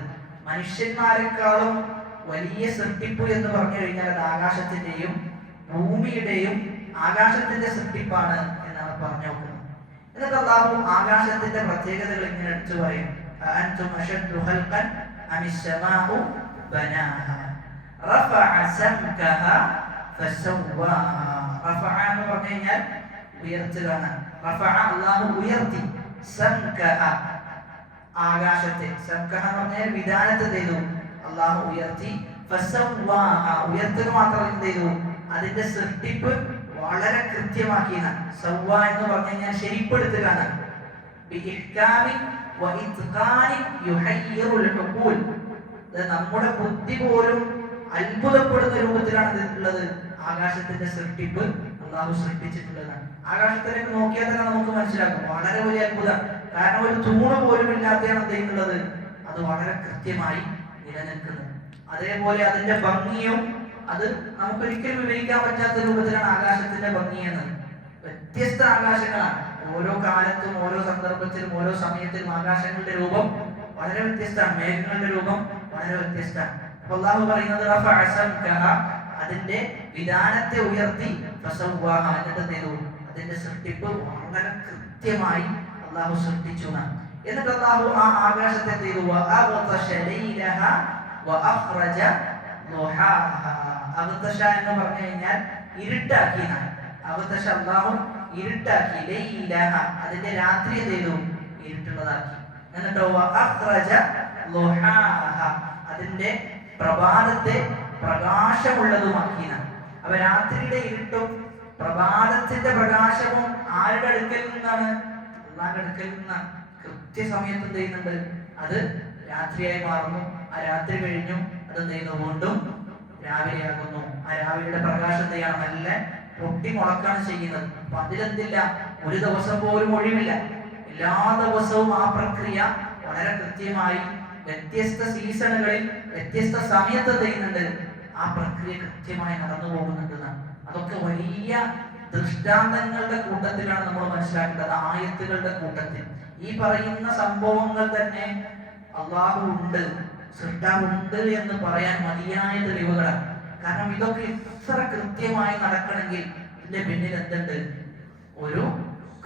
മനുഷ്യന്മാരെക്കാളും വലിയ സൃഷ്ടിപ്പ് എന്ന് പറഞ്ഞു കഴിഞ്ഞാൽ അത് ആകാശത്തിന്റെയും ഭൂമിയുടെയും ആകാശത്തിന്റെ സൃഷ്ടിപ്പാണ് എന്നാണ് പറഞ്ഞു നോക്കുന്നത്. എന്നിട്ട് അല്ലാഹു ആകാശത്തിന്റെ പ്രത്യേകതകൾ ഇങ്ങനെ എടുത്തു പറയും. അഅൻതും അശദ്ദു ഖൽഖൻ അമിസ് സമാഉ ബനാഹാ റഫഅ സംകഹാ ഫസവ്വാഹാ. റഫഅ എന്ന് പറഞ്ഞു കഴിഞ്ഞാൽ ഉയർത്തുകയാണ്. റഫഅ അല്ലാഹു ഉയർത്തി, സംകഹ ആകാശത്തെ, സംകഹ എന്ന് പറഞ്ഞാൽ വിധാനത്തെ ചെയ്തു അല്ലാഹു ഉയർത്തി. ഫസവ്വാഹ ഉയർത്തുക മാത്രം എന്ത് ചെയ്തു? അതിന്റെ സൃഷ്ടിപ്പ് വളരെ കൃത്യമാക്കിയാണ്. സവ്വ എന്ന് പറഞ്ഞു കഴിഞ്ഞാൽ ശരിപ്പെടുത്തുകയാണ്. നമ്മുടെ ബുദ്ധി പോലും അത്ഭുതപ്പെടുന്ന രൂപത്തിലാണ് ഇതിലുള്ളത്. ആകാശത്തിന്റെ സൃഷ്ടിപ്പ് അല്ലാഹു സൃഷ്ടിച്ചിട്ടുള്ളതാണ്. ആകാശത്തിലേക്ക് നോക്കിയാൽ തന്നെ നമുക്ക് മനസ്സിലാക്കും വളരെ വലിയ അത്ഭുതം. കാരണം ഒരു തൂണ് പോലും ഇല്ലാതെയാണ് ചെയ്യുന്നത്. അത് വളരെ കൃത്യമായി നിലനിൽക്കുന്നത്. അതേപോലെ അതിന്റെ ഭംഗിയും അത് നമുക്കൊരിക്കലും വിവരിക്കാൻ പറ്റാത്ത രൂപത്തിലാണ് ആകാശത്തിന്റെ ഭംഗി എന്നത്. വ്യത്യസ്ത ആകാശങ്ങളാണ്. ഓരോ കാലത്തും ഓരോ സന്ദർഭത്തിലും ഓരോ സമയത്തിലും ആകാശങ്ങളുടെ രൂപം വളരെ വ്യത്യസ്തമാണ്. മേഘങ്ങളുടെ രൂപം വളരെ വ്യത്യസ്തമാണ്. അപ്പൊ അല്ലാഹു പറയുന്നത് റഫഅ സംകഹ, അതിന്റെ വിധാനത്തെ ഉയർത്തി, ഫസവ്വാഹ എന്നിട്ട് ചെയ്തു അതിന്റെ സൃഷ്ടിപ്പ് വളരെ കൃത്യമായി അല്ലാഹു സൃഷ്ടിച്ചു. എന്നിട്ട് അല്ലാഹു ആ ആകാശത്തെ ചെയ്തു വഅഗ്തശ ലൈലഹ വഅഖ്റജ ളുഹാഹ. അഗ്തശ എന്ന് പറഞ്ഞു കഴിഞ്ഞാൽ ഇരുട്ടാക്കി. അഗ്തശ അല്ലാഹു ഇരുട്ടാക്കി. ലൈലഹ അതിന്റെ രാത്രി ചെയ്തു ഇരുട്ടുള്ളതാക്കി. എന്നിട്ട് വഅഖ്റജ ളുഹാഹ അതിന്റെ പ്രഭാതത്തെ പ്രകാശമുള്ളതുമാക്കി. അപ്പൊ രാത്രിയുടെ ഇരുട്ടും പ്രഭാതത്തിന്റെ പ്രകാശവും ആരുടെ അടുക്കൽ നിന്നാണ്? അല്ലാഹുവിന്റെ അടുക്കൽ നിന്നാണ്. കൃത്യസമയത്ത് എന്ത് ചെയ്യുന്നുണ്ട്? അത് രാത്രിയായി മാറുന്നു. ആ രാത്രി കഴിഞ്ഞു അത് എന്ത് ചെയ്യുന്നു? വീണ്ടും രാവിലെയാകുന്നു. ആ രാവിലെയുടെ പ്രകാശം എന്ത് ചെയ്യണം? നല്ല പൊട്ടി മുളക്കാണ് ചെയ്യുന്നത്. അപ്പൊ അതിലെന്തില്ല? ഒരു ദിവസം പോലും ഒഴിവില്ല. എല്ലാ ദിവസവും ആ പ്രക്രിയ വളരെ കൃത്യമായി വ്യത്യസ്ത സീസണുകളിൽ വ്യത്യസ്ത സമയത്ത് ചെയ്യുന്നുണ്ട്. ആ പ്രക്രിയ കൃത്യമായി നടന്നു പോകുന്നുണ്ടെന്നാണ്. അതൊക്കെ വലിയ ദൃഷ്ടാന്തങ്ങളുടെ കൂട്ടത്തിലാണ് നമ്മൾ മനസ്സിലാക്കേണ്ടത്. ആയത്തുകളുടെ കൂട്ടത്തിൽ ഈ പറയുന്ന സംഭവങ്ങൾ തന്നെ അല്ലാഹു ഉണ്ട്, സൃഷ്ടാവുണ്ട് എന്ന് പറയാൻ മതിയായ തെളിവുകളാണ്. കാരണം ഇതൊക്കെ ഇത്ര കൃത്യമായി നടക്കണമെങ്കിൽ ഇതിന്റെ പിന്നിൽ എന്തുണ്ട്? ഒരു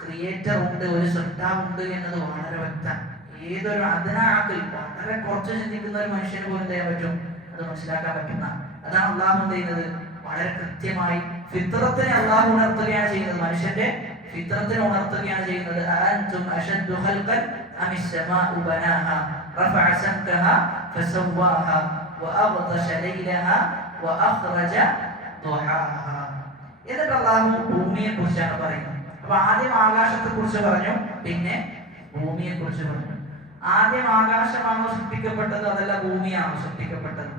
ക്രിയേറ്റർ ഉണ്ട്, ഒരു സൃഷ്ടാവുണ്ട് എന്നത് വളരെ വ്യക്തമാണ്. ഏതൊരു അതിനാക്കിൽ വളരെ കുറച്ച് ചിന്തിക്കുന്ന ഒരു മനുഷ്യന് പോലും ചെയ്യാൻ പറ്റും, അത് മനസ്സിലാക്കാൻ പറ്റുന്ന. അതാണ് അല്ലാഹു ചെയ്യുന്നത്. വളരെ കൃത്യമായി ഫിത്രത്തിനെ അല്ലാഹു ഉണർത്തുകയാണ് ചെയ്യുന്നത്. മനുഷ്യന്റെ ഫിത്രത്തിനെ ഉണർത്തുകയാണ് ചെയ്യുന്നത്. അഅൻതും അശദ്ദു ഖൽഖൻ അമിസ് സമാഉ ബനാഹാ റഫഅ സംകഹ ഫസവ്വാഹ വഅഗ്തശ ലൈലഹ വഅഖ്റജ ളുഹാഹ. എന്നിട്ട് അല്ലാഹു ഭൂമിയെ കുറിച്ചാണ് പറയുന്നത്. അപ്പൊ ആദ്യം ആകാശത്തെ കുറിച്ച് പറഞ്ഞു, പിന്നെ ഭൂമിയെ കുറിച്ച് പറഞ്ഞു. ആദ്യം ആകാശമാണോ സൃഷ്ടിക്കപ്പെട്ടത്, അതല്ല ഭൂമിയാണോ സൃഷ്ടിക്കപ്പെട്ടത്?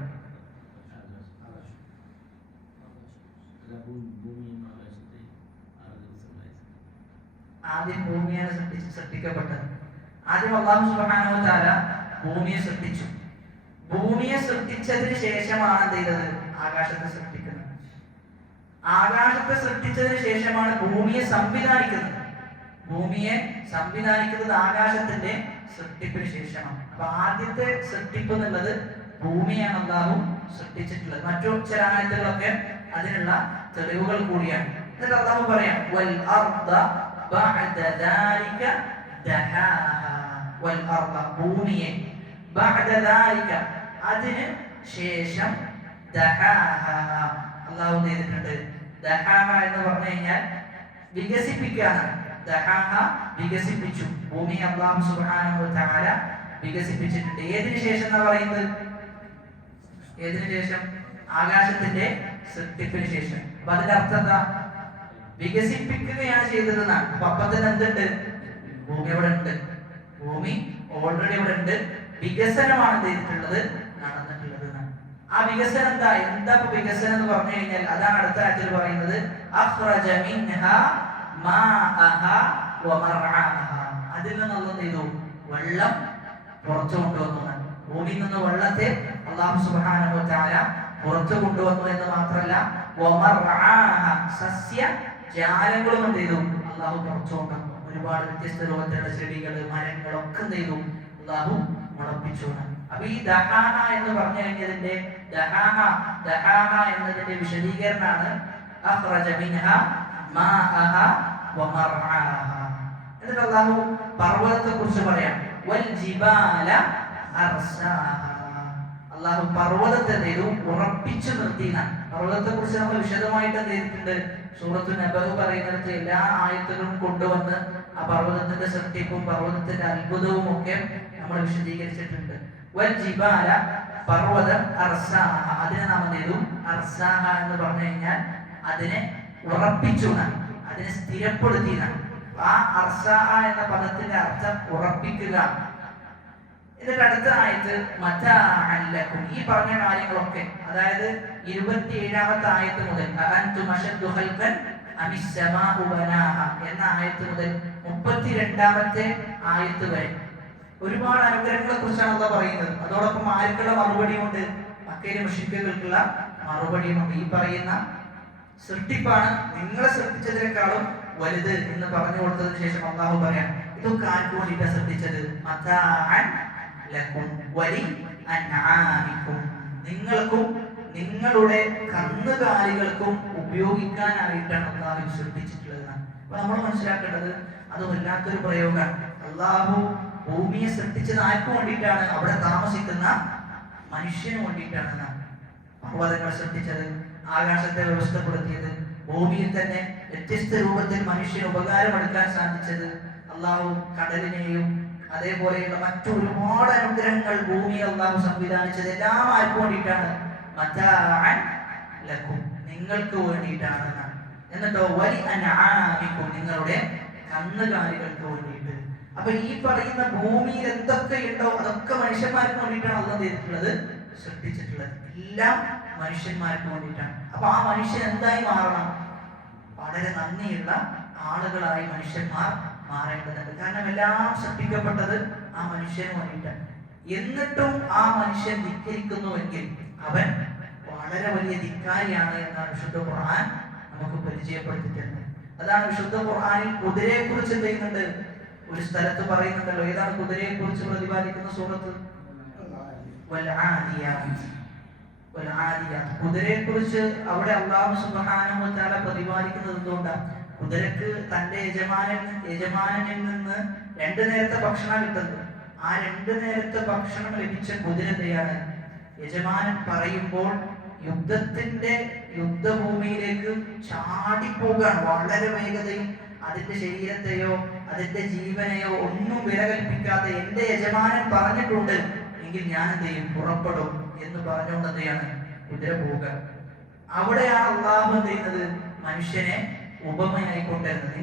ആദ്യം ഭൂമിയാണ് സൃഷ്ടിക്കപ്പെട്ടത്. ആദ്യം അല്ലാഹു സുബ്ഹാനഹു വ തആല ഭൂമിയെ സൃഷ്ടിച്ചു. ഭൂമിയെ സൃഷ്ടിച്ചതിന് ശേഷമാണ് എന്ത് ചെയ്തത്? ആകാശത്തെ സൃഷ്ടിക്കുന്നത്. ആകാശത്തെ സൃഷ്ടിച്ചതിന് ശേഷമാണ് ഭൂമിയെ സംവിധാനിക്കുന്നത്. ഭൂമിയെ സംവിധാനിക്കുന്നത് ആകാശത്തിന്റെ സൃഷ്ടിപ്പിന് ശേഷമാണ്. അപ്പൊ ആദ്യത്തെ സൃഷ്ടിപ്പ് എന്നുള്ളത് ഭൂമിയാണ് അല്ലാഹു സൃഷ്ടിച്ചിട്ടുള്ളത്. മറ്റു ചില ആയത്തുകളൊക്കെ അതിനുള്ള തെളിവുകൾ കൂടിയാണ്. എന്നിട്ട് അല്ലാഹു പറയാം വൽ അർദ ബഅദ ദാലിക ദഹാഹ. വൽ അർദ ഭൂമിയെ, ബഅദ ദാലിക അതിന് ശേഷം, ദഹാഹ അല്ലാഹു ചെയ്തിട്ടുണ്ട്. ദഹാഹ എന്ന് പറഞ്ഞു കഴിഞ്ഞാൽ വികസിപ്പിക്കാനാണ്. ദഹാഹ വികസിപ്പിച്ചു. ഭൂമി അല്ലാഹു സുബ്ഹാനഹു വ തആല വികസിപ്പിച്ചിട്ടുണ്ട്. ഏതിനു ശേഷം എന്നാ പറയുന്നത്? ഏതിനു ശേഷം? ആകാശത്തിന്റെ സൃഷ്ടിപ്പിന് ശേഷം. അപ്പൊ അതിന്റെ അർത്ഥം എന്താ? വികസിപ്പിക്കുകയാണ് ചെയ്തതെന്നാണ്. അപ്പൊ അപ്പത്തിന് എന്തുണ്ട്? ഭൂമി അവിടെ ഉണ്ട്. ഭൂമി ഓൾറെഡി ഇവിടെ ഉണ്ട്. വികസനമാണ് ചെയ്തിട്ടുള്ളത്, നടന്നിട്ടുള്ളത്. ആ വികസനം എന്താ? എന്താ വികസനം എന്ന് പറഞ്ഞു കഴിഞ്ഞാൽ അതാണ് അടുത്ത ആയത്തിൽ പറയുന്നത്. അഖ്റജ മിൻഹാ മാഅഹാ വമർആഹാ. അതിൽ നിന്ന് അല്ലാഹു എന്ത് ചെയ്തു? വെള്ളം പുറത്തു കൊണ്ടുവന്നു. ഭൂമിയിൽ നിന്ന് വെള്ളത്തെ അല്ലാഹു സുബ്ഹാനഹു വ തആല പുറത്തു കൊണ്ടുവന്നു എന്ന് മാത്രമല്ല, വമർആഹാ, സസ്യ ജാലങ്ങളും എന്ത് ചെയ്തു? അല്ലാഹു പുറത്തു കൊണ്ടുവന്നു. ഒരുപാട് വ്യത്യസ്ത രൂപത്തിലുള്ള ചെടികൾ, മരങ്ങൾ ഒക്കെ എന്ത് ചെയ്തു? അല്ലാഹു മുളപ്പിച്ചു. അപ്പൊ ഈ ദഹാഹ എന്ന് പറഞ്ഞു കഴിഞ്ഞതിന്റെ ദഹാഹ എന്നതിന്റെ വിശദീകരണമാണ് അഖ്റജ മിൻഹാ മാഅഹ വമർആഹ. എന്നിട്ട് അല്ലാഹു പർവ്വതത്തെ കുറിച്ച് പറയാം. വൽ ജിബാല അർസാഹ. അല്ലാഹു പർവ്വതത്തെ ചെയ്തു ഉറപ്പിച്ചു നിർത്തിയെന്നാണ്. പർവ്വതത്തെ കുറിച്ച് നമ്മൾ വിശദമായിട്ട് എന്ത് ചെയ്തിട്ടുണ്ട്? സൂറത്തു നബഅ പറയുന്നിടത്ത് എല്ലാ ആയത്തുകളും കൊണ്ടുവന്ന് ആ പർവ്വതത്തിന്റെ സൃഷ്ടിപ്പും പർവ്വതത്തിന്റെ അത്ഭുതവും ഒക്കെ നമ്മൾ വിശദീകരിച്ചിട്ടുണ്ട്. വൽ ജിബാല, പർവ്വതം, അർസാഹ, അതിനെ നാം എന്ത് ചെയ്തു? അർസാഹ എന്ന് പറഞ്ഞു കഴിഞ്ഞാൽ അതിനെ ഉറപ്പിച്ചു, അതിനെ സ്ഥിരപ്പെടുത്തിയതാണ്. ആ അർസാഹ എന്ന പദത്തിന്റെ അർത്ഥം ഉറപ്പിക്കുക. ഇതിന്റെ അടുത്ത ആയത്ത് മതാഅൻ ലക്കും. ഈ പറഞ്ഞ കാര്യങ്ങളൊക്കെ, അതായത് 27ാമത്തെ ആയത്ത് മുതൽ അഅൻതും അശദ്ദു ഖൽഖൻ അമിസ് സമാഉ ബനാഹ എന്ന ആയത്ത് മുതൽ 32ാമത്തെ ആയത്ത് വരെ ഒരുപാട് അനുഗ്രഹങ്ങളെ കുറിച്ചാണ് അല്ലാഹു പറയുന്നത്. അതോടൊപ്പം ആർക്കുള്ള മറുപടിയുണ്ട്? മക്കയിലെ മുശ്രിക്കുകൾക്കുള്ള മറുപടിയുമുണ്ട്. ഈ പറയുന്ന സൃഷ്ടിപ്പാണ് നിങ്ങളെ സൃഷ്ടിച്ചതിനേക്കാളും വലുത് എന്ന് പറഞ്ഞു കൊടുത്തതിന് ശേഷം അല്ലാഹു പറയാം, ഇതൊക്കെ ആർക്ക് വേണ്ടിയിട്ടാണ് സൃഷ്ടിച്ചത്? മതാഅൻ ലക്കും വലി അൻആമിക്കും, നിങ്ങൾക്കും നിങ്ങളുടെ കന്നുകാലികൾക്കും ഉപയോഗിക്കാനായിട്ടാണ് അല്ലാഹു സൃഷ്ടിച്ചിട്ടുള്ളത്. അപ്പൊ നമ്മൾ മനസ്സിലാക്കേണ്ടത് അത് വല്ലാത്തൊരു പ്രയോഗമാണ്. അല്ലാഹു ഭൂമിയെ സൃഷ്ടിച്ചത് ആർക്ക് വേണ്ടിയിട്ടാണ്? അവിടെ താമസിക്കുന്ന മനുഷ്യന് വേണ്ടിയിട്ടാണ്. പർവ്വതങ്ങൾ സൃഷ്ടിച്ചത്, ആകാശത്തെ വ്യവസ്ഥപ്പെടുത്തിയത്, ഭൂമിയിൽ തന്നെ വ്യത്യസ്ത രൂപത്തിൽ മനുഷ്യന് ഉപകാരമെടുക്കാൻ സാധിച്ചത്, അല്ലാഹു കടലിനെയും അതേപോലെയുള്ള മറ്റു ഒരുപാട് അനുഗ്രഹങ്ങൾ ഭൂമിയിൽ അല്ലാഹു സംവിധാനിച്ചത് എല്ലാം ആർക്ക് വേണ്ടിയിട്ടാണ്? മതാഅൻ ലക്കും, നിങ്ങൾക്ക് വേണ്ടിയിട്ടാണ്. എന്നിട്ടോ വലി അൻആമിക്കും, നിങ്ങളുടെ കന്നുകാലികൾക്ക് വേണ്ടിയിട്ട്. അപ്പൊ ഈ പറയുന്ന ഭൂമിയിൽ എന്തൊക്കെയുണ്ടോ അതൊക്കെ മനുഷ്യന്മാർക്ക് വേണ്ടിയിട്ടാണ് അല്ലാഹു ചെയ്തിട്ടുള്ളത്, സൃഷ്ടിച്ചിട്ടുള്ളത്. എല്ലാം മനുഷ്യന്മാർക്ക് വേണ്ടിയിട്ടാണ്. അപ്പൊ ആ മനുഷ്യൻ എന്തായി മാറണം? വളരെ നന്ദിയുള്ള ആളുകളായി മനുഷ്യന്മാർ മാറേണ്ടതുണ്ട്. കാരണം എല്ലാം സൃഷ്ടിക്കപ്പെട്ടത് ആ മനുഷ്യന് വേണ്ടിയിട്ടാണ്. എന്നിട്ടും ആ മനുഷ്യൻ ധിക്കരിക്കുന്നുവെങ്കിൽ അവൻ വളരെ വലിയ ധിക്കാരിയാണ് എന്നാണ് വിശുദ്ധ ഖുർആൻ നമുക്ക് പരിചയപ്പെടുത്തിയിട്ടുണ്ട്. അതാണ് വിശുദ്ധ ഖുർആനിൽ കുതിരയെ കുറിച്ച് എന്ത് ചെയ്യുന്നുണ്ട്? ഒരു സ്ഥലത്ത് പറയുന്നുണ്ടല്ലോ. ഏതാണ് കുതിരയെ കുറിച്ച് പ്രതിപാദിക്കുന്ന സൂറത്ത്? കുതിരയെ കുറിച്ച് അവിടെ അല്ലാഹു സുബ്ഹാനഹു വ തആല പ്രതിപാദിക്കുന്നത് എന്തുകൊണ്ടാണ്? കുതിരക്ക് തന്റെ യജമാനനിൽ നിന്ന് 2 നേരത്തെ ഭക്ഷണം കിട്ടുന്നത്. ആ 2 നേരത്തെ ഭക്ഷണം ലഭിച്ച കുതിര എന്തെയാണ്? യജമാനൻ പറയുമ്പോൾ യുദ്ധഭൂമിയിലേക്ക് ചാടിപ്പോകാൻ വളരെ വേഗതയും അതിന്റെ ശരീരത്തെയോ അതിന്റെ ജീവനെയോ ഒന്നും വില കൽപ്പിക്കാതെ എന്റെ യജമാനൻ പറഞ്ഞിട്ടുണ്ട് എങ്കിൽ ഞാൻ എന്ത് ചെയ്യും? പുറപ്പെടും എന്ന് പറഞ്ഞുകൊണ്ട് എന്തെയാണ് കുതിര പോവുക. അവിടെയാണ് അല്ലാഹു എന്ത് ചെയ്യുന്നത്? മനുഷ്യനെ ഉപമയായി കൊണ്ടുവരുന്നത്.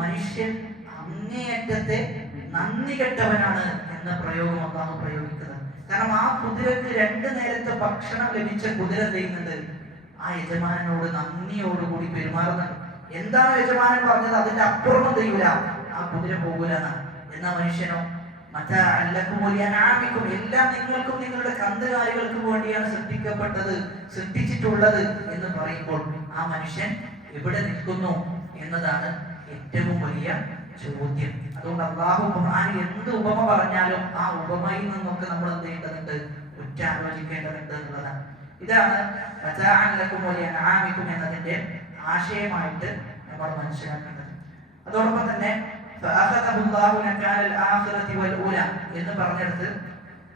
മനുഷ്യൻ അങ്ങേയറ്റത്തെ നന്ദി കെട്ടവനാണ് എന്ന പ്രയോഗം അല്ലാഹു പ്രയോഗിക്കുന്നത്. കാരണം ആ കുതിരക്ക് 2 നേരത്തെ ഭക്ഷണം ലഭിച്ച കുതിര എന്ത് ചെയ്യുന്നുണ്ട്? ആ യജമാനോട് നന്ദിയോടുകൂടി പെരുമാറുന്നുണ്ട്. എന്താണ് യജമാനൻ പറഞ്ഞത് അതിന്റെ അപ്പുറം എന്ത് ചെയ്യൂല, ആ കുതിര പോകൂല എന്നാണ്. എന്നാ മനുഷ്യനോ എല്ലാം നിങ്ങൾക്കും നിങ്ങളുടെ കന്നുകാലികൾക്കും വേണ്ടിയാണ് സൃഷ്ടിക്കപ്പെട്ടത്, സൃഷ്ടിച്ചിട്ടുള്ളത് എന്ന് പറയുമ്പോൾ ആ മനുഷ്യൻ എവിടെ നിൽക്കുന്നു എന്നതാണ് ഏറ്റവും വലിയ ചോദ്യം. അതുകൊണ്ട് അല്ലാഹു ഖുർആനിൽ എന്ത് ഉപമ പറഞ്ഞാലും ആ ഉപമയിൽ നിന്നൊക്കെ നമ്മൾ എന്ത് ചെയ്യേണ്ടതുണ്ട്? ഉറ്റാലോചിക്കേണ്ടതുണ്ട് എന്നുള്ളതാണ്. ഇതാണ് എന്നതിന്റെ ആശയമായിട്ട് നമ്മൾ മനസ്സിലാക്കേണ്ടത്. അതോടൊപ്പം തന്നെ എന്ന് പറഞ്ഞെടുത്ത്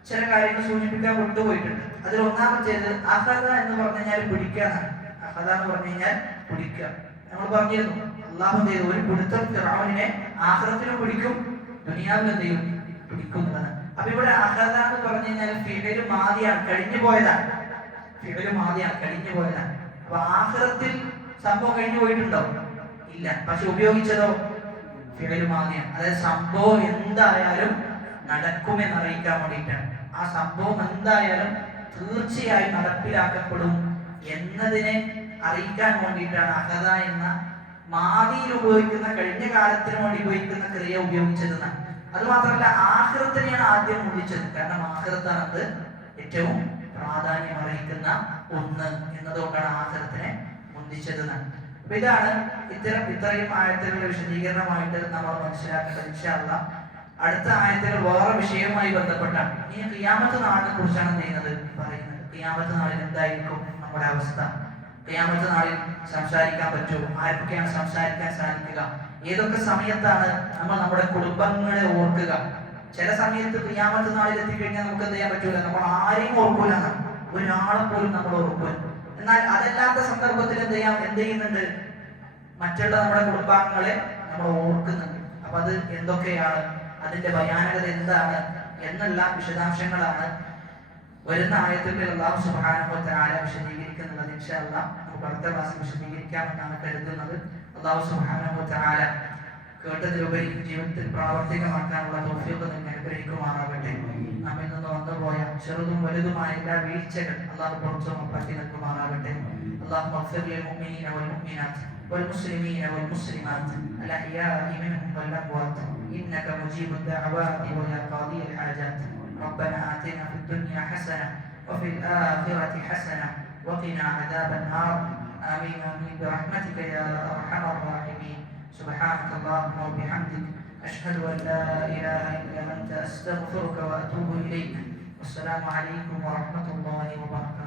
ചില കാര്യങ്ങൾ സൂചിപ്പിക്കാൻ വിട്ടുപോയിട്ടുണ്ട്. അതിൽ ഒന്നാമത്തേത് അഖദ എന്ന് പറഞ്ഞു കഴിഞ്ഞാൽ പിടിക്കാനാണ്. അഖദ എന്ന് പറഞ്ഞു കഴിഞ്ഞാൽ പിടിക്കുക. നമ്മൾ പറഞ്ഞിരുന്നു അല്ലാഹു ചെയ്തു ഒരു പിടുത്തം ഫിർഔനിനെ ആഖിറത്തിലും പിടിക്കും, ദുനിയാവിലും എന്ത് ചെയ്യും? പിടിക്കുന്നതാണ്. അപ്പൊ ഇവിടെ അഖദ എന്ന് പറഞ്ഞു കഴിഞ്ഞാൽ ഫിഅല് മാദിയാണ്, കഴിഞ്ഞു പോയതാണ്. അപ്പൊ ആഖിറത്തിൽ സംഭവം കഴിഞ്ഞു പോയിട്ടുണ്ടോ? ഇല്ല. പക്ഷെ ഉപയോഗിച്ചതോ ഫിഅല് മാദിയാണ്. അതായത് സംഭവം എന്തായാലും നടക്കുമെന്ന് അറിയിക്കാൻ വേണ്ടിയിട്ടാണ്. ആ സംഭവം എന്തായാലും തീർച്ചയായും നടപ്പിലാക്കപ്പെടും എന്നതിനെ അറിയിക്കാൻ വേണ്ടിയിട്ടാണ് അഹദ എന്ന മാദിയിൽ ഉപയോഗിക്കുന്ന കഴിഞ്ഞ കാലത്തിന് വേണ്ടി ഉപയോഗിക്കുന്ന ക്രിയ ഉപയോഗിച്ചതെന്നാണ്. അത് മാത്രമല്ല ആഖിറത്തിനെയാണ് ആദ്യം മുന്നിച്ചത്. കാരണം ആഖിറത്താണത് ഏറ്റവും പ്രാധാന്യം അറിയിക്കുന്ന ഒന്ന് എന്നതുകൊണ്ടാണ് ആഖിറത്തിനെ മുന്നിച്ചതെന്നാണ്. അപ്പൊ ഇതാണ് ഇത്രയും ആയത്തുകളുടെ വിശദീകരണമായിട്ട് നമ്മൾ മനസ്സിലാക്കേണ്ടത്. ഇൻഷാ അല്ലാഹ് അടുത്ത ആയത്തുകൾ വേറെ വിഷയവുമായി ബന്ധപ്പെട്ടാണ്. ഇനി ഖിയാമത്ത് നാളിനെ കുറിച്ചാണ് പറയുന്നത്. ഖിയാമത്ത് നാളിൽ എന്തായിരിക്കും നമ്മുടെ അവസ്ഥ? ഖിയാമത്ത് നാളിൽ സംസാരിക്കാൻ പറ്റുമോ? ആർക്കൊക്കെയാണ് സംസാരിക്കാൻ സാധിക്കുക? ഏതൊക്കെ സമയത്താണ് നമ്മൾ നമ്മുടെ കുടുംബങ്ങളെ ഓർക്കുക? ചില സമയത്ത് ഖിയാമത്ത് നാളിൽ എത്തിക്കഴിഞ്ഞാൽ നമുക്ക് എന്ത് ചെയ്യാൻ പറ്റൂല, നമ്മൾ ആരെയും ഓർക്കൂല, ഒരാളെ പോലും നമ്മൾ ഓർക്കൂല. എന്നാൽ അതല്ലാത്ത സന്ദർഭത്തിൽ എന്ത് ചെയ്യുന്നുണ്ട്? മറ്റുള്ള നമ്മുടെ കുടുംബാംഗങ്ങളെ നമ്മൾ ഓർക്കുന്നുണ്ട്. അപ്പൊ അത് എന്തൊക്കെയാണ്, അതിന്റെ ഭയാനകത എന്താണ് എന്നുള്ള വിശദാംശങ്ങളാണ് വരുന്ന ആയത്തുകളിൽ അല്ലാഹു സുബ്ഹാനഹു വ തആല വിശദീകരിക്കുന്നത്. ഇൻഷാ അല്ലാഹ് നമുക്ക് അടുത്ത ക്ലാസ്സിൽ വിശദീകരിക്കാമെന്നാണ് കരുതുന്നത്. അല്ലാഹു സുബ്ഹാനഹു വ തആല കേട്ടതിലുപരി ജീവിതത്തിൽ പ്രാവർത്തികമാക്കാനുള്ള തൗഫീഖ് നൽകി അനുഗ്രഹിക്കുമാറാകട്ടെ. നമ്മിൽ നിന്ന് വന്നുപോയ ചെറുതും വലുതുമായ എല്ലാ വീഴ്ചകൾ അല്ലാഹു പുറത്തു മാറ്റി നൽകുമാറാകട്ടെ. اللهم اغفر للمؤمنين والمؤمنات والمسلمين والمسلمات الأحياء منهم والأموات إنك مجيب الدعوات ويا قاضي الحاجات. ربنا آتنا في الدنيا حسنة وفي الآخرة حسنة وقنا عذاب النار. آمين آمين برحمتك يا أرحم الراحمين. سبحانك اللهم وبحمدك أشهد أن لا إله إلا أنت أستغفرك وأتوب إليك. والسلام عليكم ورحمة الله وبركاته.